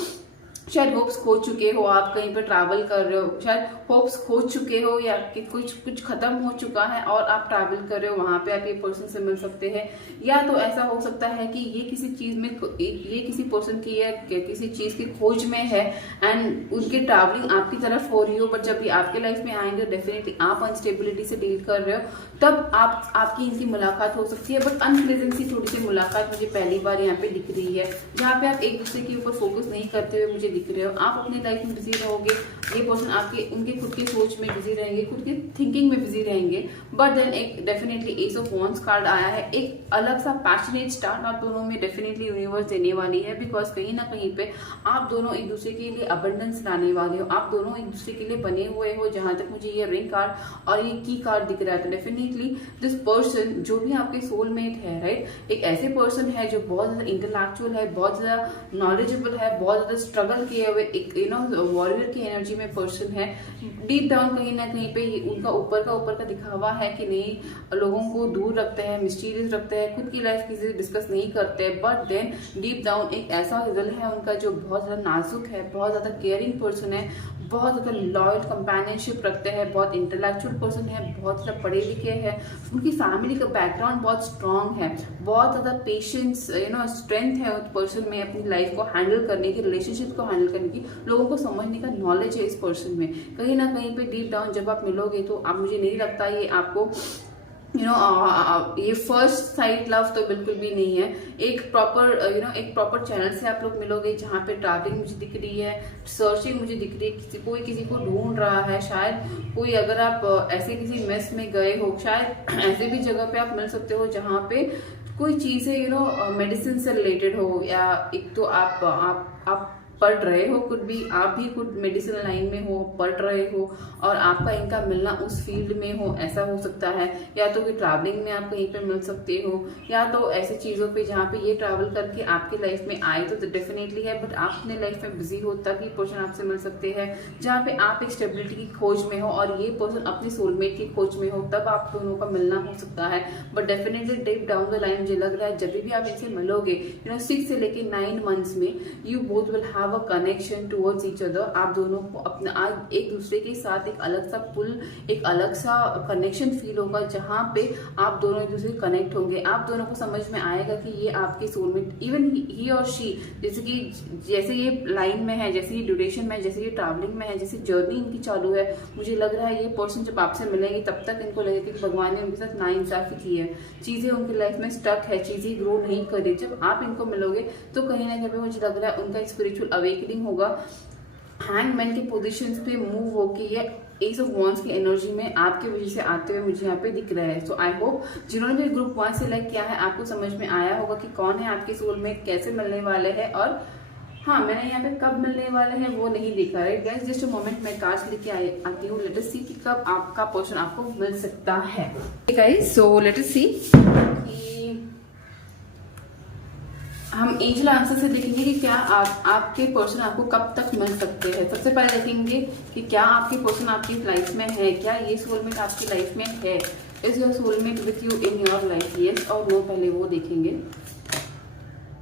शायद होप्स खो चुके हो, आप कहीं पर ट्रैवल कर रहे हो, शायद होप्स खो चुके हो या कि कुछ खत्म हो चुका है और आप ट्रैवल कर रहे हो, वहां पे आप ये पर्सन से मिल सकते हैं। या तो ऐसा हो सकता है कि ये किसी चीज में ये किसी पर्सन की या किसी चीज की खोज में है एंड उनकी ट्रैवलिंग आपकी तरफ हो रही हो, बट जब ये आपके लाइफ में आएंगे डेफिनेटली आप अनस्टेबिलिटी से डील कर रहे हो, तब आपकी इनकी मुलाकात हो सकती है। बट अनप्लेजेंट थोड़ी सी मुलाकात मुझे पहली बार यहाँ पे दिख रही है, जहाँ पे आप एक दूसरे के ऊपर फोकस नहीं करते हुए मुझे दिख रहे हो। आप अपने लाइफ में बिजी रहोगे, ये पर्सन आपके उनके खुद की सोच में बिजी रहेंगे, खुद की थिंकिंग में बिजी रहेंगे। बट देन एक definitely S of wands card आया है, एक अलग सा पैशनेट स्टार्ट आप दोनों में डेफिनेटली यूनिवर्स देने वाली है। बिकॉज कहीं ना कहीं पे आप दोनों एक दूसरे के लिए अबंडेंस लाने वाले हो, आप दोनों एक दूसरे के लिए बने हुए हो। जहां तक मुझे ये रिंग कार्ड और ये की कार्ड दिख रहा है, तो डेफिनेटली दिस पर्सन जो भी आपके सोलमेट है राइट, एक ऐसे पर्सन है जो बहुत ज्यादा इंटेलेक्चुअल है, बहुत ज्यादा नॉलेजेबल है, बहुत ज्यादा स्ट्रगल किए हुए एक वॉरियर की एनर्जी में पर्सन है। डीप डाउन कहीं ना कहीं पे उनका ऊपर का दिखावा है कि नहीं, लोगों को दूर रखते हैं, मिस्टीरियस रखते हैं, खुद की लाइफ किसी से डिस्कस नहीं करते। बट देन डीप डाउन एक ऐसा दिल है उनका जो बहुत ज्यादा नाजुक है, बहुत ज्यादा केयरिंग पर्सन है, बहुत ज्यादा लॉयल कंपेनियनशिप रखते हैं, बहुत इंटेलेक्चुअल पर्सन है, बहुत ज्यादा पढ़े लिखे हैं, उनकी फैमिली का बैकग्राउंड बहुत स्ट्रांग है, बहुत ज्यादा पेशेंस स्ट्रेंथ है उस पर्सन में अपनी लाइफ को हैंडल करने की, रिलेशनशिप को हैंडल करने की, लोगों को समझने का नॉलेज है इस पर्सन में। कहीं ना कहीं पे डीप डाउन जब आप मिलोगे तो आप मुझे नहीं लगता ये आपको ये फर्स्ट साइड लव तो बिल्कुल भी नहीं है। एक प्रॉपर एक प्रॉपर चैनल से आप लोग मिलोगे जहाँ पे ट्रैवलिंग मुझे दिख रही है, सर्चिंग मुझे दिख रही है, कोई किसी को ढूंढ रहा है, शायद कोई, अगर आप ऐसे किसी मेस में गए हो, शायद ऐसे भी जगह पे आप मिल सकते हो जहाँ पे कोई चीजें मेडिसिन से रिलेटेड हो, या एक तो आप पढ़ रहे हो, कुछ भी आप भी कुछ मेडिसिन लाइन में हो, पढ़ रहे हो और आपका इनका मिलना उस फील्ड में हो, ऐसा हो सकता है। या तो कि ट्रैवलिंग में आप कहीं पे मिल सकते हो, या तो ऐसी चीज़ों पे जहाँ पे ये ट्रैवल करके आपके लाइफ में आए तो डेफिनेटली है, बट आप अपने लाइफ में बिजी हो तब ये पर्सन आपसे मिल सकते हैं। जहाँ पे आप एक स्टेबिलिटी की खोज में हो और ये पर्सन अपनी सोलमेट की खोज में हो, तब आप दोनों का मिलना हो सकता है। But definitely deep down the line मुझे लग रहा है जब भी आप इनसे मिलोगे 6 से लेके 9 मंथ्स में you both will have a connection towards each other. आप दोनों को अपना आज एक दूसरे के साथ एक अलग सा पुल, एक अलग सा कनेक्शन फील होगा, जहां पे आप दोनों एक दूसरे कनेक्ट होंगे। आप दोनों को समझ में आएगा कि ये आपके soulmate, even he or she, जैसे ये लाइन में है, जैसे ये ड्यूरेशन में है, जैसे ये ट्रैवलिंग में है, जैसे जर्नी इनकी चालू है, मुझे लग रहा है ये पर्सन जब आपसे मिलेंगे तब तक इनको लगेगा कि भगवान ने उनके साथ नाइंसाफी की है, चीजें उनकी लाइफ में स्टक है, चीजें ग्रो नहीं कर रही। जब आप इनको मिलोगे तो कहीं ना कहीं मुझे लग रहा है उनका एक स्पिरिचुअल अवेकनिंग होगा। हैंगमैन के पोजीशंस पे मूव होके ये एस ऑफ वॉन्ड्स की एनर्जी में आपके वजह से आते हुए मुझे यहाँ पे दिख रहा है। सो आई होप जिन्होंने भी ग्रुप 1 सिलेक्ट किया है आपको समझ में आया होगा कि कौन है आपके सोलमेट, कैसे मिलने वाले हैं, और हाँ, मैंने यहाँ पे कब मिलने वाले हैं वो नहीं देखा, right guys. Just a moment, मैं कार्ड्स लेके आती हूँ। लेट अस सी कि कब आपका पर्सन आपको मिल सकता है गाइस। सो लेट अस सी कि हम एंजल आंसर से देखेंगे कि क्या आपके पर्सन आपको कब तक मिल सकते हैं। सबसे पहले देखेंगे कि क्या आपके पर्सन आपकी लाइफ में है, क्या ये सोलमेट आपकी लाइफ में है। Is your soulmate with you in your life, yes और नो, पहले वो देखेंगे।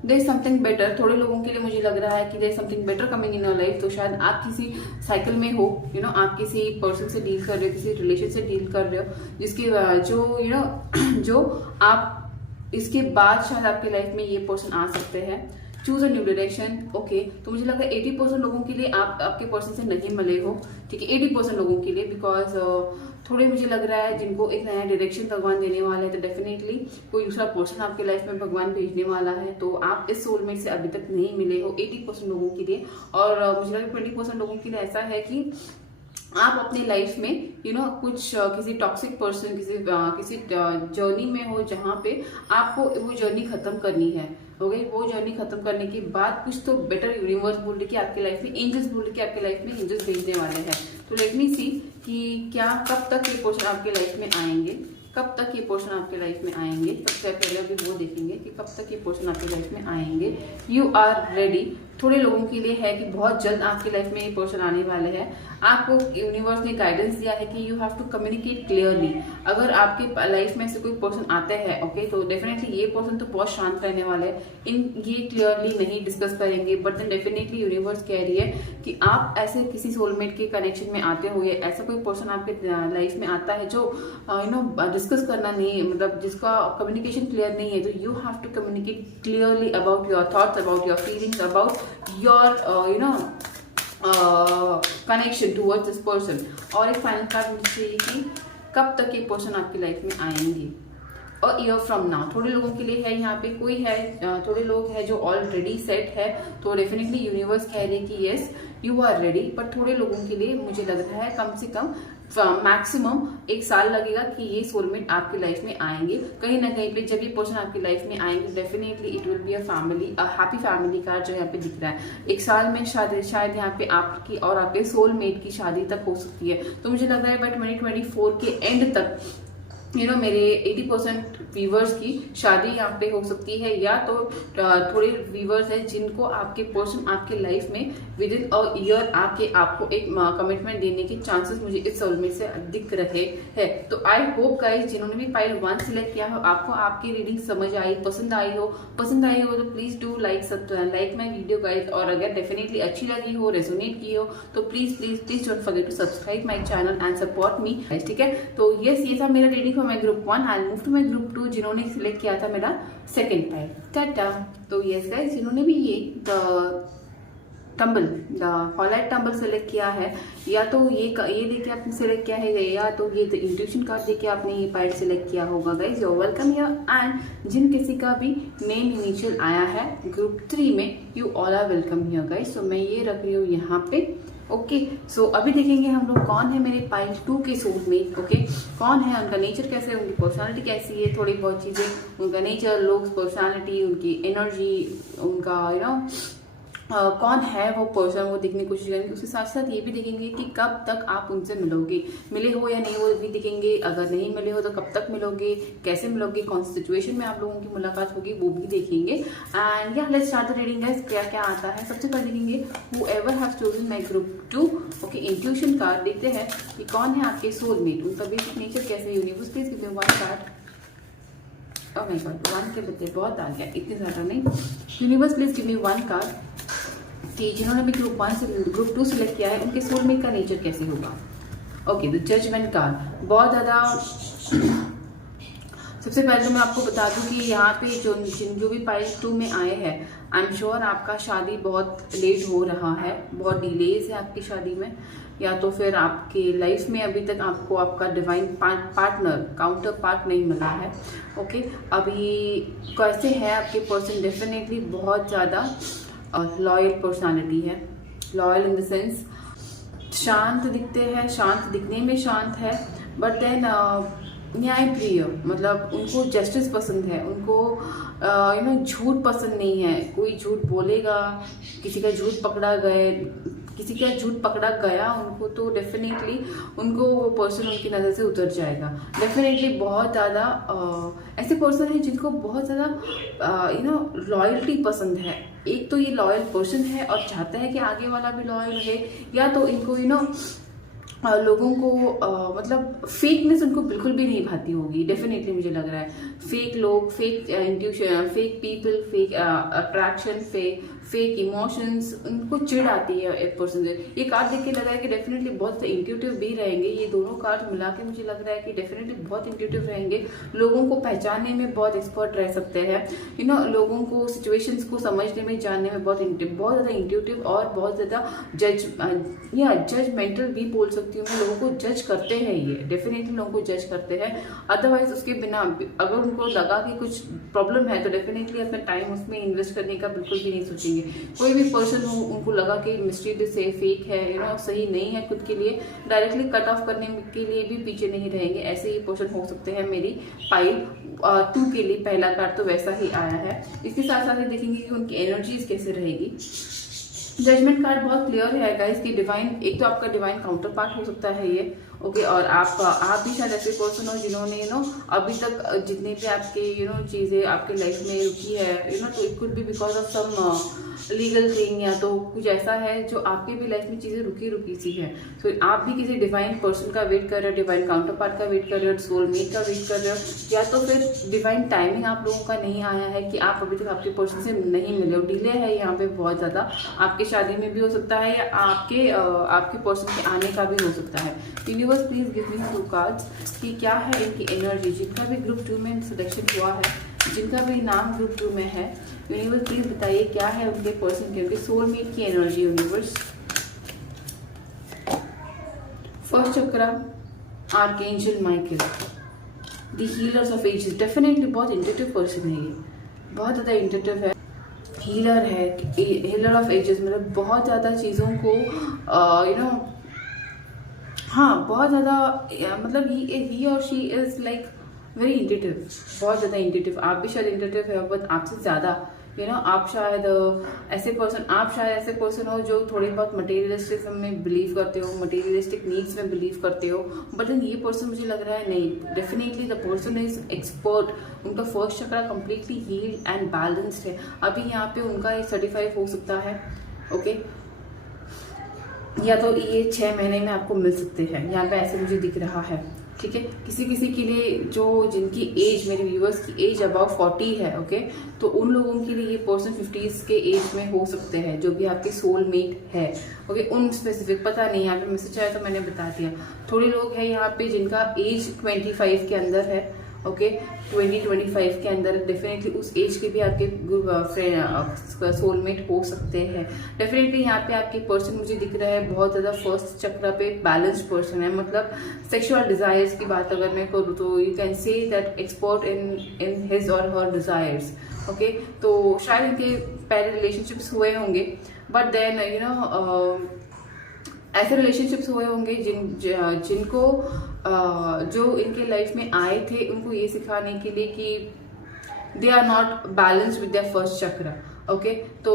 देयर इज समथिंग बेटर, थोड़े लोगों के लिए मुझे लग रहा है कि there is something better coming in your life. तो शायद आप किसी साइकिल में हो, आप किसी पर्सन से डील कर रहे हो, किसी रिलेशन से डील कर रहे हो, जिसके जो आप इसके बाद शायद आपकी लाइफ में ये पर्सन आ सकते हैं। Choose a new direction, okay. तो मुझे लग रहा है 80% लोगों के लिए आप आपके पर्सन से नहीं मिले हो, ठीक है, 80% लोगों के लिए, बिकॉज थोड़े मुझे लग रहा है जिनको एक नया डायरेक्शन भगवान देने वाला है, तो डेफिनेटली कोई दूसरा पर्सन आपके लाइफ में भगवान भेजने वाला है। तो आप इस सोलमेट से अभी तक नहीं मिले हो 80% लोगों के लिए, और मुझे लग रहा है 20% लोगों के लिए ऐसा है कि आप अपनी लाइफ में कुछ किसी टॉक्सिक पर्सन, किसी जर्नी में हो जहां पे आपको वो जर्नी खत्म करनी है, हो गई। वो जर्नी खत्म करने के बाद कुछ तो बेटर यूनिवर्स बोल रही कि आपकी लाइफ में, एंजल्स बोल रही कि आपकी लाइफ में एंजल्स भेजने वाले हैं। तो लेट मी सी कि क्या कब तक ये पर्सन आपके लाइफ में आएंगे, कब तक ये पर्सन आपके लाइफ में आएंगे। सबसे पहले अभी वो देखेंगे कि कब तक ये पर्सन आपकी लाइफ में आएंगे। यू आर रेडी, थोड़े लोगों के लिए है कि बहुत जल्द आपकी लाइफ में ये पर्सन आने वाले हैं। आपको यूनिवर्स ने गाइडेंस दिया है कि you have to communicate clearly. अगर आपके लाइफ में से कोई पर्सन आते हैं, ओके, तो डेफिनेटली ये पर्सन तो बहुत शांत रहने वाले हैं, ये क्लियरली नहीं डिस्कस करेंगे, बट देन डेफिनेटली यूनिवर्स कह रही है कि आप ऐसे किसी सोलमेट के कनेक्शन में आते हो, या ऐसा कोई पर्सन आपके लाइफ में आता है जो डिस्कस करना नहीं है, मतलब जिसका कम्युनिकेशन क्लियर नहीं है। तो you have to communicate clearly about your thoughts, about your feelings, about your connection towards this person. और एक फाइनल कार्ड मुझे चाहिए कि कब तक ये पर्सन आपकी लाइफ में आएंगे। और ईयर फ्रॉम नाउ, थोड़े लोगों के लिए है, यहाँ पे कोई है, थोड़े लोग हैं जो ऑलरेडी सेट है, तो डेफिनेटली यूनिवर्स कह रहे कि yes you are ready. But थोड़े लोगों के लिए मुझे लग रहा है कम से कम मैक्सिमम 1 साल लगेगा कि ये सोलमेट आपकी लाइफ में आएंगे। कहीं ना कहीं पे जब ये पर्सन आपकी लाइफ में आएंगे definitely it will be a family, a happy family card जो यहाँ पे दिख रहा है। 1 साल में शायद यहाँ पे आपकी और आपके सोलमेट की शादी तक हो सकती है। तो मुझे लग रहा है बाय 2024 के एंड तक मेरे 80% व्यूवर्स की शादी यहाँ पे हो सकती है, या तो थोड़े व्यूवर्स हैं जिनको आपके पर्सन आपके लाइफ में विद इन अ ईयर आपको एक कमिटमेंट देने के चांसेस मुझे इस सोलमेट से दिख रहे हैं। तो आई होप गाइस जिन्होंने भी पाइल 1 सिलेक्ट किया हो आपको आपकी रीडिंग समझ आई, पसंद आई हो तो please do like my video guys. और अगर डेफिनेटली अच्छी लगी हो, रेजोनेट की हो, तो please don't forget to subscribe my channel and support me, ठीक है। तो यस, ये था मेरा reading for my group 1। I move to my group 2 जिन्होंने सिलेक्ट किया था मेरा सेकेंड पाइल। टाटा। तो यस गाइस, जिन्होंने भी ये टंबल, हॉलाइट टंबल सेलेक्ट किया है, या तो ये देके आपने सेलेक्ट किया है, या तो ये इंट्यूशन कार्ड देके आपने ये पाइल सेलेक्ट किया होगा। Guys you welcome here, and जिन किसी का भी नेम इनिशियल आया है ग्रुप 3 में, you all are welcome here guys. So मैं ये रख रही हूँ यहाँ पे। ओके सो अभी देखेंगे हम लोग कौन है मेरे पाइल 2 के सोलमेट। ओके कौन है, उनका नेचर कैसे है, उनकी पर्सनालिटी कैसी है, थोड़ी बहुत चीजें, उनका नेचर, लुक्स, पर्सनालिटी, उनकी एनर्जी, उनका कौन है वो पर्सन, वो देखने की कोशिश करेंगे। उसके साथ साथ ये भी देखेंगे कि कब तक आप उनसे मिलोगे, मिले हो या नहीं वो भी देखेंगे। अगर नहीं मिले हो तो कब तक मिलोगे, कैसे मिलोगे, कौन सी सिचुएशन में आप लोगों की मुलाकात होगी, वो भी देखेंगे। एंड या let's start the reading guys. क्या क्या आता है, सबसे पहले देखेंगे whoever have chosen my group 2। Okay intuition card देखते हैं कि कौन है आपके सोलमेट, उनका बेसिक नेचर कैसे। Universe please give me one card. Oh my God, one के बदले बहुत आ गया, इतने ज्यादा नहीं। Universe please give me one card कि जिन्होंने भी ग्रुप 1 से ग्रुप 2 सिलेक्ट किया है उनके सोलमेट का नेचर कैसे होगा। ओके द जजमेंट कार्ड बहुत ज़्यादा। सबसे पहले तो मैं आपको बता दूं कि यहाँ पे जो भी पाइल 2 में आए हैं, आई एम श्योर आपका शादी बहुत लेट हो रहा है, बहुत डिलेज है आपकी शादी में, या तो फिर आपके लाइफ में अभी तक आपको आपका डिवाइन पार्टनर, काउंटर पार्ट नहीं मिला है। ओके अभी कैसे है आपके पर्सन, डेफिनेटली बहुत ज़्यादा लॉयल पर्सनालिटी है। लॉयल इन द सेंस शांत दिखते हैं, शांत दिखने में शांत है, बट देन न्यायप्रिय, मतलब उनको जस्टिस पसंद है, उनको झूठ पसंद नहीं है। कोई झूठ बोलेगा, किसी का झूठ पकड़ा गया उनको, तो डेफिनेटली उनको वो पर्सन उनकी नज़र से उतर जाएगा। डेफिनेटली बहुत ज़्यादा ऐसे पर्सन है जिनको बहुत ज़्यादा लॉयल्टी पसंद है। एक तो ये लॉयल पर्सन है और चाहता है कि आगे वाला भी लॉयल रहे, या तो इनको लोगों को मतलब फेकनेस उनको बिल्कुल भी नहीं भाती होगी। डेफिनेटली मुझे लग रहा है फेक लोग, fake intuition, fake people, fake attraction, fake emotions, उनको चिढ़ आती है एक पर्सन से। ये कार्ड देख के लग रहा है कि डेफिनेटली बहुत इंट्यूटिव भी रहेंगे। ये दोनों कार्ड मिला के मुझे लग रहा है कि डेफिनेटली बहुत इंट्यूटिव रहेंगे, लोगों को पहचानने में बहुत एक्सपर्ट रह सकते हैं। लोगों को सिचुएशंस को समझने में, जानने में बहुत ज़्यादा इंट्यूटिव और बहुत ज़्यादा जजमेंटल भी बोल सकती हूँ मैं। लोगों को जज करते हैं, ये डेफिनेटली लोगों को जज करते हैं। अदरवाइज उसके बिना अगर उनको लगा कि कुछ प्रॉब्लम है तो डेफिनेटली अपना टाइम उसमें इन्वेस्ट करने का बिल्कुल भी नहीं सोचेंगे। कोई भी पर्सन हो, उनको लगा कि मिस्टीरियस है, फेक है, सही नहीं है खुद के लिए, डायरेक्टली कट ऑफ करने के लिए भी पीछे नहीं रहेंगे। ऐसे ही पर्सन हो सकते हैं मेरी पाइल 2 के लिए। पहला कार्ड तो वैसा ही आया है। इसके साथ साथ देखेंगे कि उनकी एनर्जीज कैसे रहेगी। जजमेंट कार्ड बहुत क्लियर है गाइस कि डिवाइन, एक तो आपका डिवाइन काउंटर पार्ट हो सकता है ये। ओके और आप भी शायद ऐसे पर्सन हो जिन्होंने अभी तक जितने भी आपके चीज़ें आपके लाइफ में रुकी है, तो it could be because of some legal thing, या तो कुछ ऐसा है जो आपके भी लाइफ में चीज़ें रुकी सी है। तो आप भी किसी डिवाइन पर्सन का वेट कर रहे हो, डिवाइन काउंटर पार्ट का वेट कर रहे हो, सोलमेट का वेट कर रहे हो, या तो फिर डिवाइन टाइमिंग आप लोगों का नहीं आया है कि आप अभी तक आपके पर्सन से नहीं मिले हो, डिले है यहाँ पे बहुत ज़्यादा। आपके शादी में भी हो सकता है, या आपके पर्सन के आने का भी हो सकता है। Universe please give me 2 cards कि क्या है इनकी एनर्जी। जिनका भी ग्रुप 2 में सिलेक्शन हुआ है, जिनका भी नाम ग्रुप 2 में है, यूनिवर्स प्लीज बताइए क्या है उनके पर्सन के, उनके सोलमेट की energy. Universe first chakra archangel Michael, the healers of ages. Definitely बहुत इंट्यूटिव पर्सन है ये, बहुत ज़्यादा इंट्यूटिव है, हीलर है, हीलर ऑफ एजेस, मतलब बहुत ज़्यादा चीज़ों को हाँ बहुत ज़्यादा, मतलब he or she is like very intuitive, बहुत ज़्यादा इंट्यूटिव। आप भी शायद इंट्यूटिव है, बट आपसे ज़्यादा आप शायद ऐसे पर्सन हो जो थोड़ी बहुत मटेरियलिस्टिक में बिलीव करते हो, मटेरियलिस्टिक नीड्स में बिलीव करते हो। बट ये पर्सन मुझे लग रहा है नहीं, definitely the person is expert. उनका first chakra completely healed and balanced है। अभी यहाँ पे उनका ये 35 हो सकता है। ओके या तो ये 6 महीने में आपको मिल सकते हैं, यहाँ पे ऐसे मुझे दिख रहा है। ठीक है, किसी के लिए जिनकी एज, मेरे व्यूअर्स की एज अबाउट 40 है, ओके, तो उन लोगों के लिए ये पर्सन 50s के एज में हो सकते हैं, जो भी आपके सोलमेट है। ओके उन स्पेसिफिक पता नहीं, यहाँ पे मैसेज आया तो मैंने बता दिया। थोड़े लोग हैं यहाँ पे जिनका एज 25 के अंदर है, ओके 20-25 के अंदर डेफिनेटली उस एज के भी आपके सोलमेट हो सकते हैं। डेफिनेटली यहाँ पे आपके पर्सन मुझे दिख रहा है बहुत ज़्यादा फर्स्ट चक्र पे बैलेंस्ड पर्सन है, मतलब सेक्सुअल डिजायर्स की बात अगर मैं करूँ तो you can say that expert in his or her desires. Okay, तो शायद इनके पहले रिलेशनशिप्स हुए होंगे, बट देन यू नो ऐसे रिलेशनशिप्स हुए होंगे जिनको जो इनके लाइफ में आए थे उनको ये सिखाने के लिए कि they are not balanced with their first chakra. Okay, तो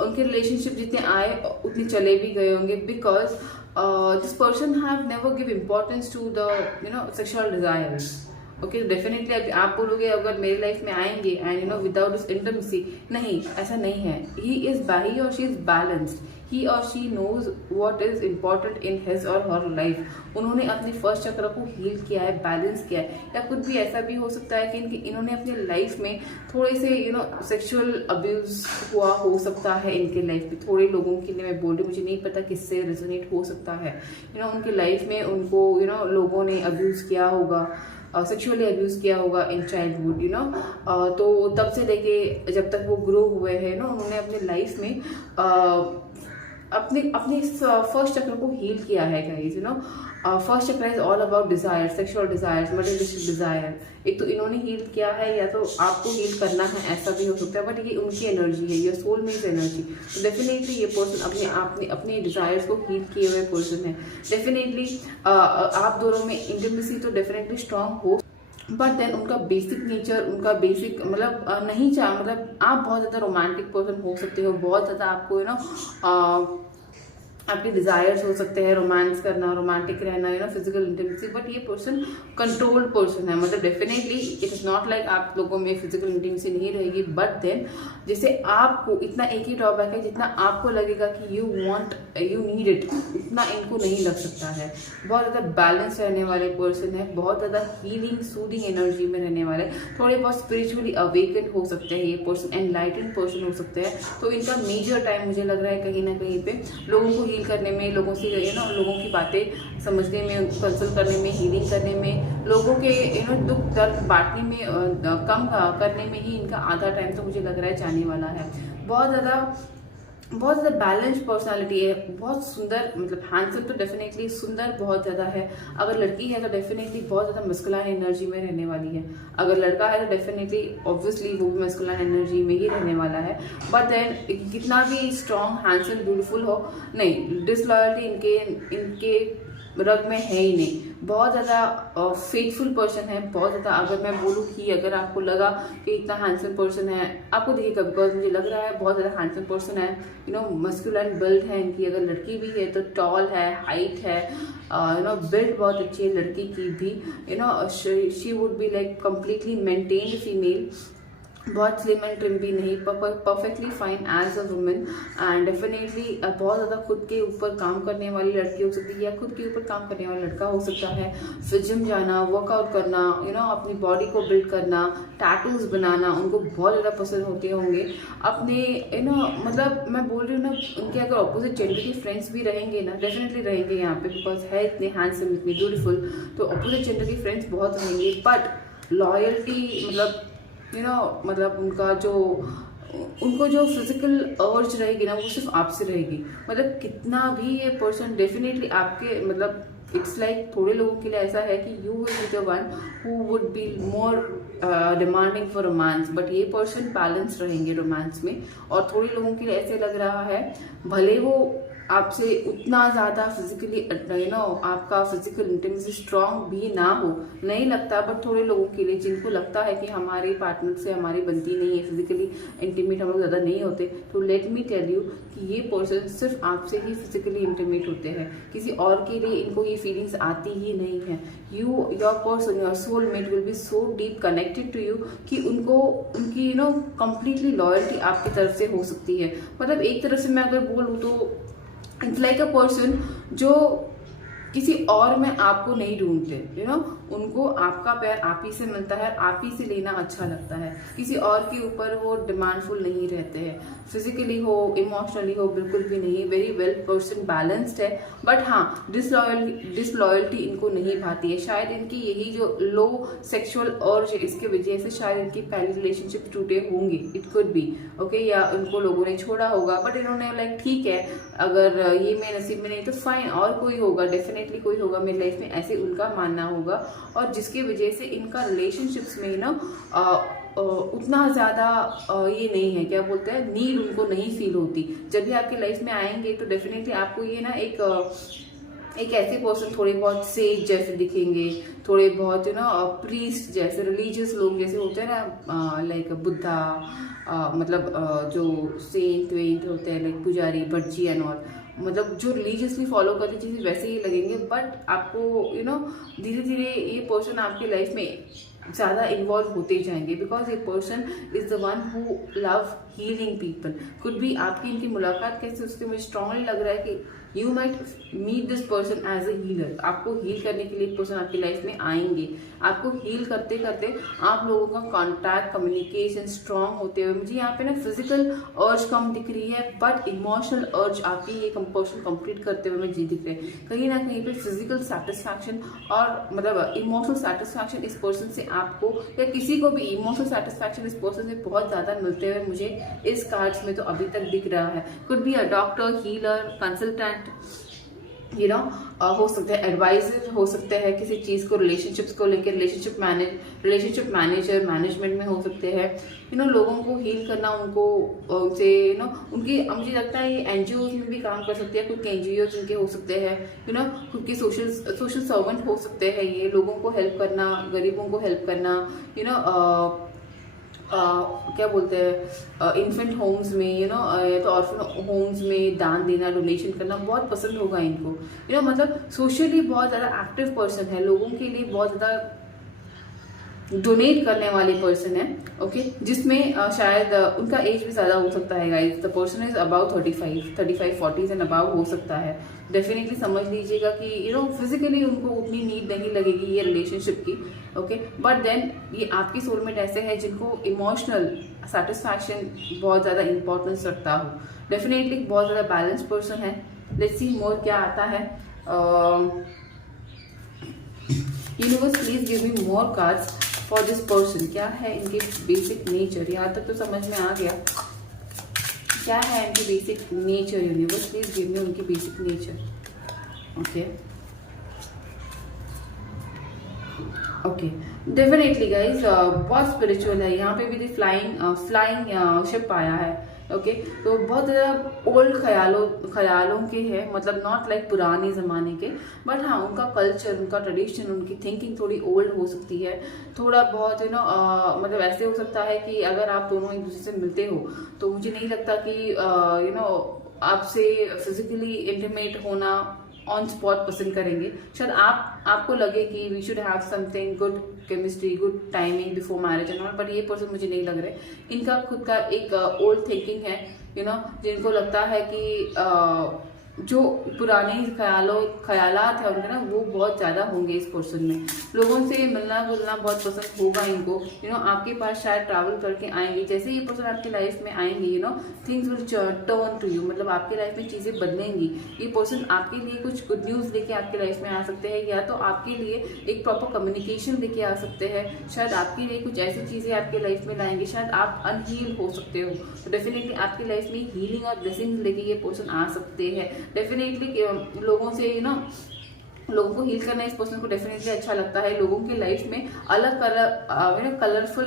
उनके रिलेशनशिप जितने आए उतने चले भी गए होंगे, because this person have never give importance to the you know sexual desires. Okay, definitely अभी आप बोलोगे अगर मेरी लाइफ में आएंगे and you know without this intimacy, नहीं, ऐसा नहीं है। He or she is balanced, he or she knows what is important in his or her life. उन्होंने अपने फर्स्ट चक्र को हील किया है, बैलेंस किया है। या कुछ भी ऐसा भी हो सकता है कि इन्होंने अपनी लाइफ में थोड़े से यू नो सेक्सुअल अब्यूज हुआ हो सकता है इनके लाइफ में। थोड़े लोगों के लिए मैं बोल रही हूँ, मुझे नहीं पता किससे रेजोनेट हो सकता है। यू नो उनकी लाइफ में उनको यू नो लोगों ने अब्यूज किया होगा, सेक्सुअली अब्यूज किया होगा इन चाइल्डहुड, यू नो। तो तब से लेके जब तक वो ग्रो हुए हैं ना, उन्होंने अपने लाइफ में अपने फर्स्ट चक्र को हील किया है guys, you know. First chakra is all about desire, sexual desire, materialistic desire. एक तो इन्होंने हील किया है या तो आपको हील करना है, ऐसा भी हो सकता है, बट ये उनकी एनर्जी है, ये सोलमेट एनर्जी। तो डेफिनेटली ये पर्सन अपने डिजायर्स को हील किए हुए पर्सन है। डेफिनेटली आप दोनों में इंटीमेसी तो डेफिनेटली स्ट्रांग हो, बट देन उनका बेसिक नेचर, उनका बेसिक मतलब नहीं चाह मतलब आप बहुत ज़्यादा रोमांटिक पर्सन हो सकते हो, बहुत ज़्यादा आपको यू नो आपके डिजायर्स हो सकते हैं रोमांस करना, रोमांटिक रहना, you know physical intimacy, but ये पर्सन कंट्रोल्ड पर्सन है। मतलब definitely it is not like आप लोगों में फिजिकल इंटीमेसी नहीं रहेगी, बट देन जैसे आपको इतना एक ही ड्रॉबैक है, जितना आपको लगेगा कि यू नीड इट, उतना इनको नहीं लग सकता है। बहुत ज़्यादा बैलेंस रहने वाले पर्सन है, बहुत ज़्यादा हीलिंग सूदिंग एनर्जी में रहने वाले, थोड़े बहुत स्पिरिचुअली अवेकन हो सकते हैं ये पर्सन, एनलाइटेंड पर्सन हो सकते हैं। तो इनका मेजर टाइम मुझे लग रहा है कहीं ना कहीं पे लोगों को करने में, लोगों से यू नो लोगों की बातें समझने में, उनको कंसल्ट करने में, हीलिंग करने में, लोगों के यू नो दुख दर्द बांटने में, कम करने में ही इनका आधा टाइम तो मुझे लग रहा है जाने वाला है। बहुत ज़्यादा बैलेंस्ड पर्सनालिटी है, बहुत सुंदर, मतलब हैंडसम तो डेफिनेटली सुंदर बहुत ज़्यादा है। अगर लड़की है तो डेफिनेटली बहुत ज़्यादा मस्कुलाइन एनर्जी में रहने वाली है। अगर लड़का है तो डेफिनेटली ऑब्वियसली वो भी मस्कुलाइन एनर्जी में ही रहने वाला है। बट देन कितना भी स्ट्रॉन्ग हैंडसम ब्यूटीफुल हो, नहीं, डिसलॉयल्टी इनके रग में है ही नहीं। बहुत ज़्यादा फेथफुल पर्सन है, बहुत ज़्यादा। अगर मैं बोलूँ कि अगर आपको लगा कि इतना हैंडसम पर्सन है, आपको देखिएगा, बिकॉज मुझे लग रहा है बहुत ज़्यादा हैंडसम पर्सन है, यू नो मस्कुलाइन बिल्ड है इनकी। अगर लड़की भी है तो टॉल है, हाइट है, यू नो बिल्ड बहुत अच्छी है लड़की की भी, you know she would be like completely maintained female, बहुत स्लिम एंड ट्रिम भी नहीं, perfectly fine as a women. And definitely बहुत ज़्यादा खुद के ऊपर काम करने वाली लड़की हो सकती है, या खुद के ऊपर काम करने वाला लड़का हो सकता है। फिर जिम जाना, वर्कआउट करना, यू नो अपनी बॉडी को बिल्ड करना, टैटूज बनाना उनको बहुत ज़्यादा पसंद होते होंगे अपने, यू नो मतलब मैं बोल रही हूँ ना, उनके अगर ऑपोजिट जेंडर के फ्रेंड्स भी रहेंगे ना, डेफिनेटली रहेंगे यहाँ पे, बिकॉज है इतने हैंडसम, इतने ब्यूटीफुल, तो ऑपोजिट जेंडर के फ्रेंड्स बहुत रहेंगे। बट लॉयल्टी मतलब यू नो मतलब उनको जो फिजिकल अर्ज रहेगी ना, वो सिर्फ आपसे रहेगी। मतलब कितना भी ये पर्सन डेफिनेटली आपके मतलब इट्स लाइक थोड़े लोगों के लिए ऐसा है कि you will be the one who would be more demanding for romance, but ये पर्सन बैलेंस रहेंगे रोमांस में। और थोड़े लोगों के लिए ऐसे लग रहा है, भले वो आपसे उतना ज़्यादा फिजिकली यू नो आपका फिजिकल इंटीमेसी स्ट्रांग भी ना हो, नहीं लगता, बट थोड़े लोगों के लिए जिनको लगता है कि हमारे पार्टनर से हमारी बनती नहीं है, फिजिकली इंटीमेट हम लोग ज़्यादा नहीं होते, तो लेट मी टेल यू कि ये पर्सन सिर्फ आपसे ही फिजिकली इंटीमेट होते हैं, किसी और के लिए इनको ये फीलिंग्स आती ही नहीं है। Your person, your soulmate will be so deep connected to you कि उनकी यू नो कंप्लीटली लॉयल्टी आपकी तरफ से हो सकती है। मतलब एक तरफ से मैं अगर बोलूँ तो इट्स लाइक अ पर्सन जो किसी और में आपको नहीं ढूंढते, यू नो उनको आपका प्यार आप ही से मिलता है, आप ही से लेना अच्छा लगता है, किसी और के ऊपर वो डिमांडफुल नहीं रहते हैं, फिजिकली हो इमोशनली हो बिल्कुल भी नहीं। वेरी वेल पर्सन बैलेंस्ड है, बट हाँ डिसलॉयल्टी इनको नहीं भाती है। शायद इनकी यही जो लो सेक्सुअल अर्ज है इसके वजह से शायद इनकी पहली रिलेशनशिप टूटे होंगे, इट कुड बी ओके, या उनको लोगों ने छोड़ा होगा, बट इन्होंने लाइक ठीक है अगर ये मेरे नसीब में नहीं तो फाइन, और कोई होगा, डेफिनेटली कोई होगा मेरी लाइफ में, ऐसे उनका मानना होगा। और जिसकी वजह से इनका रिलेशनशिप्स में ना उतना ज्यादा ये नहीं है, क्या बोलते हैं, नीड उनको नहीं फील होती। जब भी आपकी लाइफ में आएंगे तो डेफिनेटली आपको ये ना एक ऐसे पर्सन थोड़े बहुत सेज जैसे दिखेंगे, थोड़े बहुत प्रीस्ट जैसे, रिलीजियस लोग जैसे होते हैं ना, लाइक बुद्धा, मतलब जो सेंट वेंट होते हैं लाइक पुजारी भटजी एंड ऑल, मतलब जो रिलीजियसली फॉलो करती चीजें वैसे ही लगेंगे। बट आपको धीरे धीरे ये पर्सन आपकी लाइफ में ज्यादा इन्वॉल्व होते जाएंगे, because a person is the one who love healing people. Could भी आपकी इनकी मुलाकात कैसे, उससे मुझे स्ट्रांगली लग रहा है कि you might meet this person as a healer. आपको हील करने के लिए पर्सन आपकी लाइफ में आएंगे, आपको हील करते करते आप लोगों का कॉन्टैक्ट कम्युनिकेशन स्ट्रांग होते हुए, मुझे यहाँ पे ना फिजिकल अर्ज कम दिख रही है, बट इमोशनल अर्ज आपकी ये पर्सन कंप्लीट करते हुए मुझे दिख रहे हैं। कहीं ना कहीं पे फिजिकल सेटिस्फैक्शन और मतलब इमोशनल सेटिस्फैक्शन इस पर्सन से आपको या किसी को भी इमोशनल सेटिस्फैक्शन इस पर्सन से बहुत ज्यादा मिलते हुए मुझे इस कार्ड्स में तो अभी तक दिख रहा है। Could be a doctor, healer, consultant, हो सकते हैं एडवाइजर, हो सकते हैं किसी चीज को, रिलेशनशिप्स को लेकर रिलेशनशिप मैनेजर, मैनेजमेंट में हो सकते हैं। लोगों को हील करना, उनको उनसे उनकी, मुझे लगता है ये एनजीओ में भी काम कर सकते हैं, खुद के एनजीओ जिनके हो सकते हैं, खुद के सोशल सर्वेंट हो सकते हैं। ये लोगों को हेल्प करना, गरीबों को हेल्प करना, क्या बोलते हैं, इन्फेंट होम्स में या तो ऑर्फन होम्स में दान देना, डोनेशन करना बहुत पसंद होगा इनको। मतलब सोशली बहुत ज्यादा एक्टिव पर्सन है, लोगों के लिए बहुत ज्यादा डोनेट करने वाले पर्सन है, ओके, जिसमें शायद उनका एज भी ज्यादा हो सकता है guys. The person is about 35 40 and about हो सकता है। डेफिनेटली समझ लीजिएगा कि फिजिकली उनको उतनी नीड नहीं लगेगी ये रिलेशनशिप की, ओके, बट देन ये आपकी सोलमेट ऐसे है जिनको इमोशनल सेटिस्फैक्शन बहुत ज्यादा इंपॉर्टेंस रखता हो। डेफिनेटली बहुत ज्यादा बैलेंस पर्सन है। लेट्स सी मोर क्या आता है। Universe please give me more cards for this person. क्या है इनके बेसिक नेचर, यहाँ तक तो समझ में आ गया। क्या है इनकी basic nature, universe please give me उनकी basic nature. Okay okay, definitely guys बहुत स्पिरिचुअल है। यहाँ पे भी फ्लाइंग शिप आया है, ओके, तो बहुत ज्यादा ओल्ड ख्यालों के हैं, मतलब नॉट लाइक पुराने जमाने के, बट हाँ उनका कल्चर, उनका ट्रेडिशन, उनकी थिंकिंग थोड़ी ओल्ड हो सकती है, थोड़ा बहुत मतलब ऐसे हो सकता है कि अगर आप दोनों एक दूसरे से मिलते हो तो मुझे नहीं लगता कि आपसे फिजिकली इंटीमेट होना ऑन स्पॉट पसंद करेंगे। शायद आपको लगे कि we should have something good chemistry, good timing before marriage and all, but ये पर्सन मुझे नहीं लग रहे। इनका खुद का एक ओल्ड थिंकिंग है, जिनको लगता है कि जो पुराने ख्यालात है उनके ना, वो बहुत ज्यादा होंगे इस पर्सन में। लोगों से मिलना जुलना बहुत पसंद होगा इनको। आपके पास शायद ट्रैवल करके आएंगे। जैसे ये पर्सन आपकी लाइफ में आएंगे, things will turn to you, मतलब आपकी लाइफ में चीजें बदलेंगी। ये पर्सन आपके लिए कुछ गुड न्यूज लेके आपकी लाइफ में आ सकते हैं, या तो आपके लिए एक प्रॉपर कम्युनिकेशन लेके आ सकते हैं। शायद आपके लिए कुछ ऐसी चीजें आपके लाइफ में लाएंगे। शायद आप अनहील हो सकते हो, तो डेफिनेटली आपकी लाइफ में हीलिंग और ब्लेसिंग लेके ये पर्सन आ सकते हैं। डेफिनेटली लोगों से लोगों को हील करना इस पर्सन को डेफिनेटली अच्छा लगता है। लोगों की लाइफ में अलग कलरफुल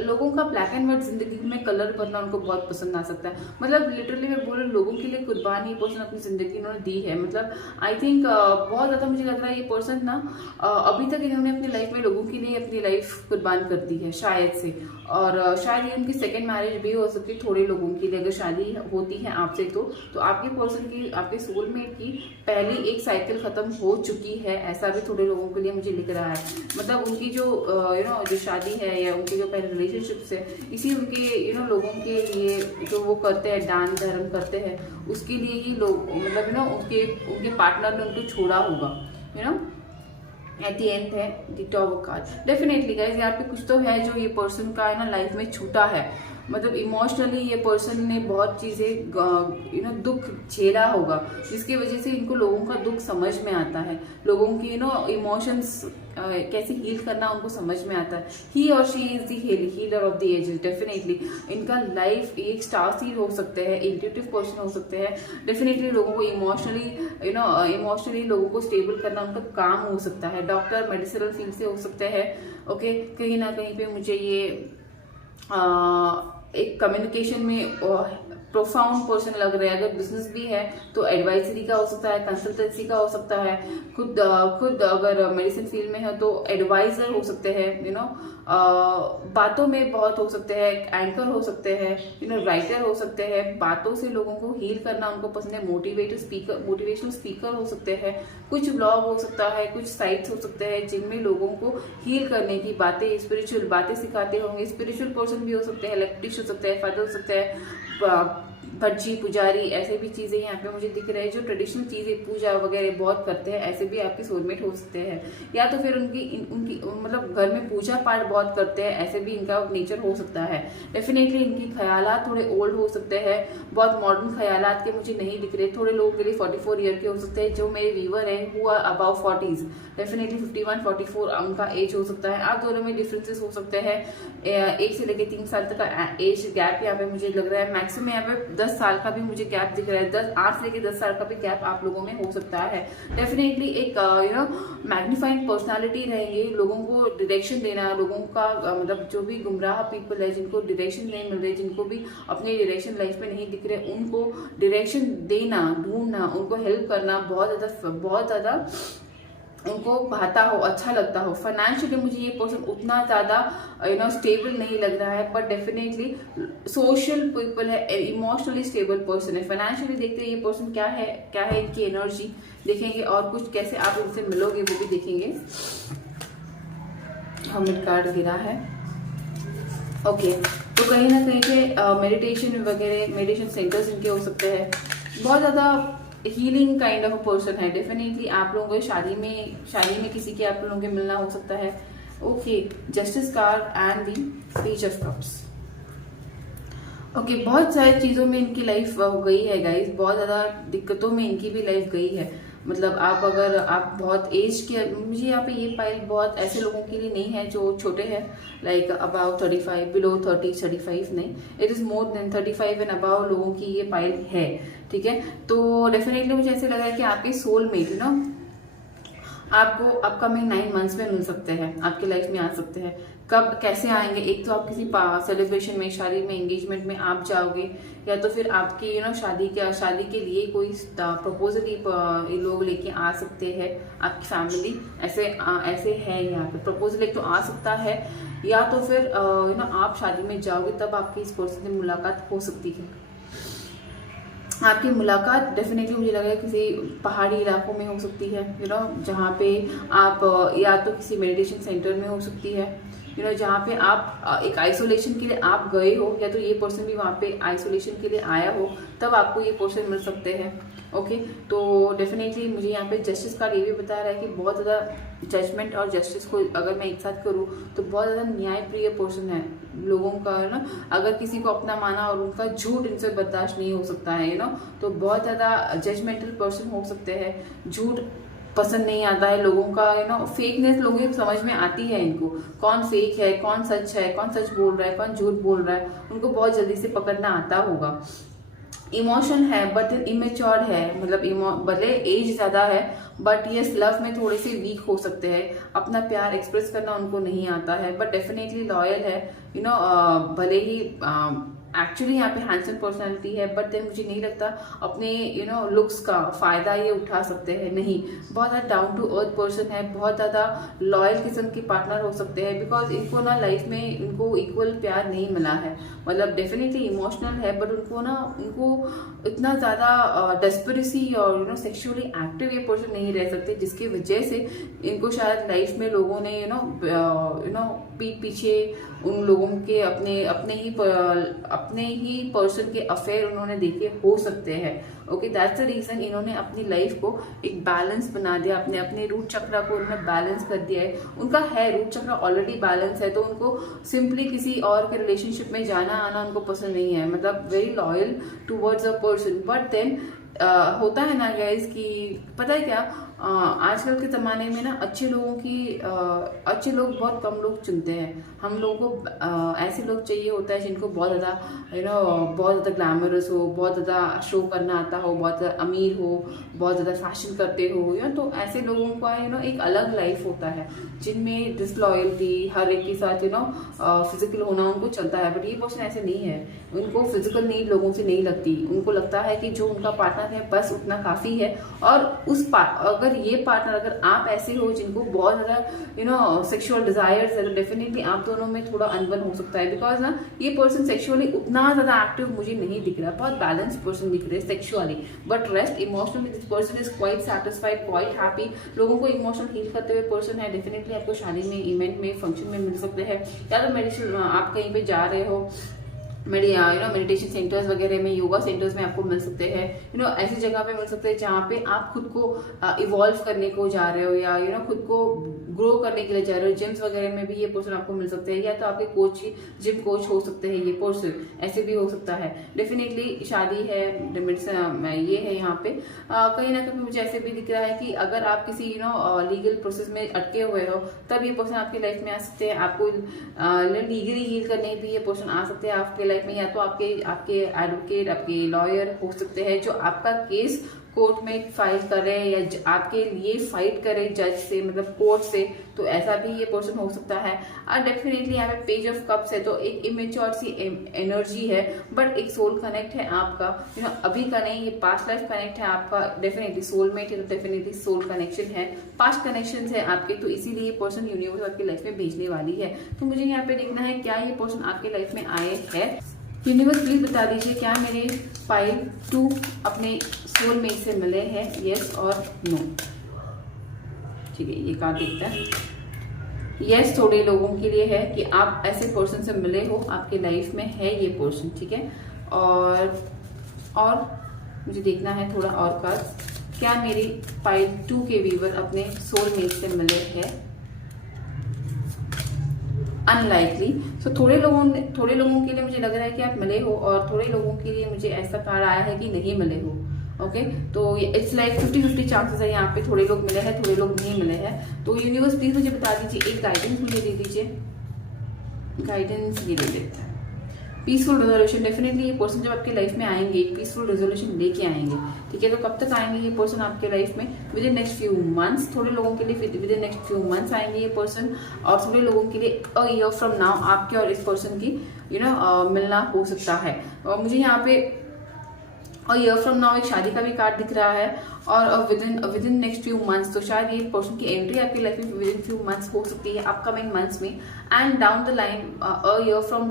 लोगों का ब्लैक एंड व्हाइट जिंदगी में कलर करना उनको बहुत पसंद आ सकता है। मतलब लिटरली मैं बोल रही हूँ, लोगों के लिए कुर्बानी पर्सन अपनी जिंदगी इन्होंने दी है। मतलब आई थिंक बहुत ज्यादा मुझे लग रहा है ये पर्सन ना अभी तक इन्होंने अपनी लाइफ में लोगों के लिए अपनी लाइफ कुर्बान कर दी है शायद से। और शायद ये उनकी सेकेंड मैरिज भी हो सकती है थोड़े लोगों की, अगर शादी होती है आपसे तो आपके पर्सन की, आपके सोलमेट की पहली एक साइकिल खत्म हो चुकी है, ऐसा भी थोड़े लोगों के लिए मुझे लिख रहा है। मतलब उनकी जो जो शादी है या उनकी जो पहले रिलेशनशिप्स है, इसी उनके लोगों के लिए जो वो करते हैं, दान धर्म करते हैं, उसके लिए ही लोग मतलब उनके पार्टनर ने उनको छोड़ा होगा। एट द एंड है the tower card. Definitely guys यहाँ पे कुछ तो है जो ये पर्सन का है ना लाइफ में छूटा है, मतलब इमोशनली ये पर्सन ने बहुत चीजें दुख झेला होगा, जिसकी वजह से इनको लोगों का दुख समझ में आता है, लोगों की इमोशंस कैसे हील करना उनको समझ में आता है। He or she is the healer of the ages. Definitely इनका लाइफ एक स्टार सीड हो सकते हैं, इंट्यूटिव पर्सन हो सकते हैं। डेफिनेटली लोगों को इमोशनली लोगों को स्टेबल करना उनका काम हो सकता है। डॉक्टर, मेडिसिनल फील्ड से हो सकते हैं। ओके, कहीं ना कहीं पे मुझे ये एक कम्युनिकेशन में प्रोफाउंड पर्सन लग रहा है। अगर बिजनेस भी है तो एडवाइजरी का हो सकता है, कंसल्टेंसी का हो सकता है, खुद अगर मेडिसिन फील्ड में है तो एडवाइजर हो सकते हैं, बातों में बहुत हो सकते हैं, एंकर हो सकते हैं, राइटर हो सकते हैं। बातों से लोगों को हील करना उनको पसंद है। मोटिवेशनल स्पीकर हो सकते हैं। कुछ ब्लॉग हो सकता है, कुछ साइट्स हो सकते हैं जिनमें लोगों को हील करने की बातें, स्पिरिचुअल बातें सिखाते होंगे। स्पिरिचुअल पर्सन भी हो सकते हैं, इलेक्ट्रिशियन हो सकते हैं, फादर हो सकते हैं, भज्जी, पुजारी, ऐसे भी चीजें यहाँ पे मुझे दिख रहे हैं जो ट्रेडिशनल चीजें पूजा वगैरह बहुत करते हैं। ऐसे भी आपके सोलमेट हो सकते हैं, या तो फिर उनकी मतलब घर में पूजा पाठ बहुत करते हैं, ऐसे भी इनका नेचर हो सकता है। डेफिनेटली इनकी ख्यालात थोड़े ओल्ड हो सकते हैं, बहुत मॉडर्न ख्यालात के मुझे नहीं दिख रहे। थोड़े लोगों के लिए 44 ईयर के हो सकते हैं, जो मेरे व्यूवर है who are about 40s। Definitely 51, 44 उनका एज हो सकता है। आप दोनों में डिफरेंसेस हो सकते हैं। 1 से लेकर 3 साल तक का एज गैप यहाँ पे मुझे लग रहा है। मैक्सिमम यहाँ पे 10 साल का भी मुझे गैप दिख रहा है। 8 से लेकर 10 साल का भी गैप आप लोगों में हो सकता है। डेफिनेटली एक मैग्निफाइंग पर्सनालिटी रहेंगे, लोगों को डायरेक्शन देना, लोगों का मतलब जो भी गुमराह पीपल है, जिनको डायरेक्शन नहीं मिल रही, जिनको भी अपने डायरेक्शन लाइफ में नहीं दिख रहे, उनको डायरेक्शन देना, ढूंढना, उनको हेल्प करना बहुत ज्यादा उनको भाता हो, अच्छा लगता हो। फाइनेंशियली मुझे ये पर्सन उतना ज्यादा स्टेबल नहीं लग रहा है, बट डेफिनेटली सोशल पीपल है, इमोशनली स्टेबल पर्सन है। फाइनेंशियली देखते हैं ये पर्सन क्या है इनकी एनर्जी देखेंगे, और कुछ कैसे आप इनसे मिलोगे वो भी देखेंगे। हर्मिट कार्ड गिरा है। ओके, तो कहीं ना कहीं पे मेडिटेशन सेंटर्स इनके हो सकते हैं। बहुत ज्यादा healing kind of a person है। डेफिनेटली आप लोगों को शादी में किसी के आप लोगों के मिलना हो सकता है। Okay, justice card and the page of cups. Okay, बहुत सारी चीजों में इनकी लाइफ गई है गाइस, बहुत ज्यादा दिक्कतों में इनकी भी लाइफ गई है। मतलब अगर आप बहुत एज के, मुझे यहाँ पे ये पाइल बहुत ऐसे लोगों के लिए नहीं है जो छोटे हैं, लाइक अबाउ 35, बिलो 30, 35 नहीं, it is more than 35 and about लोगों की ये पाइल है। ठीक है, तो डेफिनेटली मुझे ऐसे लगा है कि आपके सोलमेट आपको अपकमिंग 9 मंथ्स में मिल सकते हैं, आपके लाइफ में आ सकते हैं। कब कैसे आएंगे? एक तो आप किसी सेलिब्रेशन में, शादी में, एंगेजमेंट में आप जाओगे, या तो फिर आपकी शादी के लिए कोई प्रपोजल ये लोग लेके आ सकते हैं। आपकी फैमिली ऐसे है यहाँ पे, प्रपोजल एक तो आ सकता है, या तो फिर आप शादी में जाओगे तब आपकी इस पर्सन से मुलाकात हो सकती है। आपकी मुलाकात डेफिनेटली मुझे लगा किसी पहाड़ी इलाकों में हो सकती है, जहाँ पे आप या तो किसी मेडिटेशन सेंटर में हो सकती है, जहाँ पे आप एक आइसोलेशन के लिए आप गए हो, या तो ये पर्सन भी वहाँ पे आइसोलेशन के लिए आया हो, तब आपको ये पर्सन मिल सकते हैं। ओके, तो डेफिनेटली मुझे यहाँ पे जस्टिस कार्ड ये भी बता रहा है कि बहुत ज़्यादा जजमेंट और जस्टिस को अगर मैं एक साथ करूँ तो बहुत ज़्यादा न्यायप्रिय पर्सन है लोगों का, अगर किसी को अपना माना और उनका झूठ इनसे बर्दाश्त नहीं हो सकता है, तो बहुत ज़्यादा जजमेंटल पर्सन हो सकते हैं। झूठ पसंद नहीं आता है लोगों का, फेकनेस लोगों की समझ में आती है इनको, कौन फेक है, कौन सच है, कौन सच बोल रहा है, कौन झूठ बोल रहा है, उनको बहुत जल्दी से पकड़ना आता होगा। इमोशन है बट इमेच्योर्ड है, मतलब भले एज ज्यादा है बट ये लव में थोड़े से वीक हो सकते हैं, अपना प्यार एक्सप्रेस करना उनको नहीं आता है, बट डेफिनेटली लॉयल है, भले ही एक्चुअली यहाँ पे हैंडसम पर्सनालिटी है, बट देन मुझे नहीं लगता अपने लुक्स का फायदा ये उठा सकते हैं। नहीं, बहुत ज़्यादा डाउन टू अर्थ पर्सन है, बहुत ज़्यादा लॉयल किस्म के पार्टनर हो सकते हैं, बिकॉज इनको लाइफ में इनको इक्वल प्यार नहीं मिला है। मतलब डेफिनेटली इमोशनल है, बट उनको इतना ज़्यादा डेस्परेसी और सेक्सुअली एक्टिव ये पर्सन नहीं रह सकते, जिसकी वजह से इनको शायद लाइफ में लोगों ने पीठ पीछे उन लोगों के अपने ही पर्सन के अफेयर उन्होंने देखे हो सकते हैं। ओके, दैट्स द रीजन इन्होंने अपनी लाइफ को एक बैलेंस बना दिया, अपने रूट चक्र को उन्होंने बैलेंस कर दिया है। उनका है रूट चक्र ऑलरेडी बैलेंस है, तो उनको सिंपली किसी और के रिलेशनशिप में जाना आना उनको पसंद नहीं है, मतलब very loyal towards a person. But then होता है ना गाइज कि पता है क्या, आजकल के ज़माने में ना अच्छे लोग बहुत कम लोग चुनते हैं। हम लोगों को ऐसे लोग चाहिए होता है जिनको बहुत ज़्यादा बहुत ज़्यादा ग्लैमरस हो, बहुत ज़्यादा शो करना आता हो, बहुत ज़्यादा अमीर हो, बहुत ज़्यादा फैशन करते हो, तो ऐसे लोगों का एक अलग लाइफ होता है जिनमें डिसलॉयल्टी, हर एक के साथ फिजिकल होना उनको चलता है। बट ये पर्सन ऐसे नहीं है, उनको फिजिकल नीड लोगों से नहीं लगती। उनको लगता है कि जो उनका पार्टनर है बस उतना काफ़ी है। और अगर आप ऐसे हो जिनको बहुत ज़्यादा सेक्सुअल डिजायर्स है, तो डेफिनेटली आप दोनों में थोड़ा अनबन हो सकता है। बिकॉज ना ये पर्सन सेक्सुअली उतना ज़्यादा एक्टिव मुझे नहीं दिख रहा, बहुत बैलेंस पर्सन दिख रहा है sexually, but rest emotionally this person is quite satisfied, quite happy. लोगों को इमोशनल हील करते हुए पर्सन है, डेफिनेटली आपको शादी में, इवेंट में, फंक्शन में मिल सकते हैं, या तो मेडिसिन आप कहीं पे जा रहे हो, मेडिटेशन सेंटर्स वगैरह में, योगा सेंटर्स में आपको मिल सकते हैं। ऐसी जगह पे मिल सकते हैं जहाँ पे आप खुद को इवॉल्व करने को जा रहे हो, या खुद को ग्रो करने के लिए जा रहे हो। जिम्स वगैरह में भी ये पर्सन आपको मिल सकते हैं, या तो आपके कोच, जिम कोच हो सकते हैं ये पर्सन, ऐसे भी हो सकता है। डेफिनेटली शादी है, ये है यहाँ पे कहीं ना कहीं मुझे ऐसे भी दिख रहा है कि अगर आप किसी लीगल प्रोसेस में अटके हुए हो, तब ये पर्सन आपकी लाइफ में आ सकते हैं। आपको लीगली हील करने भी ये पर्सन आ सकते हैं आपके लाइफ में, या तो आपके एडवोकेट, आपके लॉयर हो सकते हैं जो आपका केस कोर्ट में फाइल करे या आपके लिए फाइट करे जज से, मतलब कोर्ट से, तो ऐसा भी ये पर्सन हो सकता है। और डेफिनेटली यहाँ पे पेज ऑफ कप्स है, तो एक इमेच्योर सी एनर्जी है, बट एक सोल कनेक्ट है आपका, अभी का नहीं, ये पास्ट लाइफ कनेक्ट है आपका। डेफिनेटली सोलमेट है, तो डेफिनेटली सोल कनेक्शन है, पास्ट कनेक्शन है आपके, तो इसीलिए ये पर्सन यूनिवर्स आपकी लाइफ में भेजने वाली है। तो मुझे यहाँ पे देखना है क्या ये पर्सन आपके लाइफ में आए है। यूनिवर्स प्लीज बता दीजिए क्या मेरे पाइल 2 अपने सोलमेट से मिले हैं, यस और नो। ठीक है, ये कार्ड देखते हैं। यस थोड़े लोगों के लिए है कि आप ऐसे पर्सन से मिले हो, आपके लाइफ में है ये पर्सन, ठीक है। और मुझे देखना है थोड़ा और कार्ड, क्या मेरी पाइल 2 के व्यूवर अपने सोलमेट से मिले हैं। अनलाइकली। सो थोड़े लोगों के लिए मुझे लग रहा है कि आप मिले हो, और थोड़े लोगों के लिए मुझे ऐसा कार्ड आया है कि नहीं मिले हो। ओके, तो इट्स लाइक 50-50 चांसेस है यहाँ पे, थोड़े लोग मिले हैं, थोड़े लोग नहीं मिले हैं। तो यूनिवर्स प्लीज मुझे बता दीजिए, एक गाइडेंस मुझे दे दीजिए। गाइडेंस ये दे देते हैं, पीसफुल रेजोल्यूशन। डेफिनेटली ये पर्सन जब आपके लाइफ में आएंगे, पीसफुल रेजोल्यूशन लेके आएंगे, ठीक है। तो कब तक आएंगे ये पर्सन आपके लाइफ में? With in next few months. थोड़े लोगों के लिए with in next few months आएंगे ये पर्सन, और थोड़े लोगों के लिए अ ईयर फ्रॉम नाउ आपके और इस पर्सन की मिलना हो सकता है। और मुझे यहाँ पे और ईयर फ्रॉम नाउ एक शादी का भी कार्ड दिख रहा है, और with in next few months. तो शायद ये पर्सन की एंट्री आपकी लाइफ में विद इन फ्यू मंथ्स हो सकती है, अपकमिंग मंथ्स में। And down the line a year from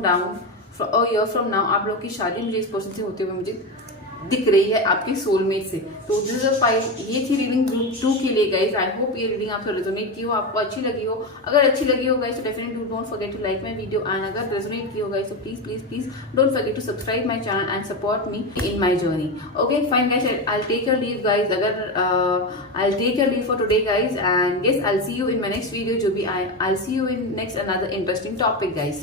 now आप लोग की शादी मुझे इस पर्सन से होते हुए मुझे दिख रही है, आपके सोलमेट से। तो दिस इज अ फाइल, ये थी रीडिंग ग्रुप 2 के लिए गाइस। आई होप ये रीडिंग आपको रेजोनेट की हो, आपको अच्छी लगी हो। अगर अच्छी लगी हो गाइस तो definitely don't forget to like my video, and अगर रेजोनेट की हो गाइस तो please don't forget to subscribe my channel and support me in my journey. Okay fine guys, I take your leave guys, I'll take your leave for today guys, and yes, I'll see you in my next video. I'll see you in next another interesting topic guys.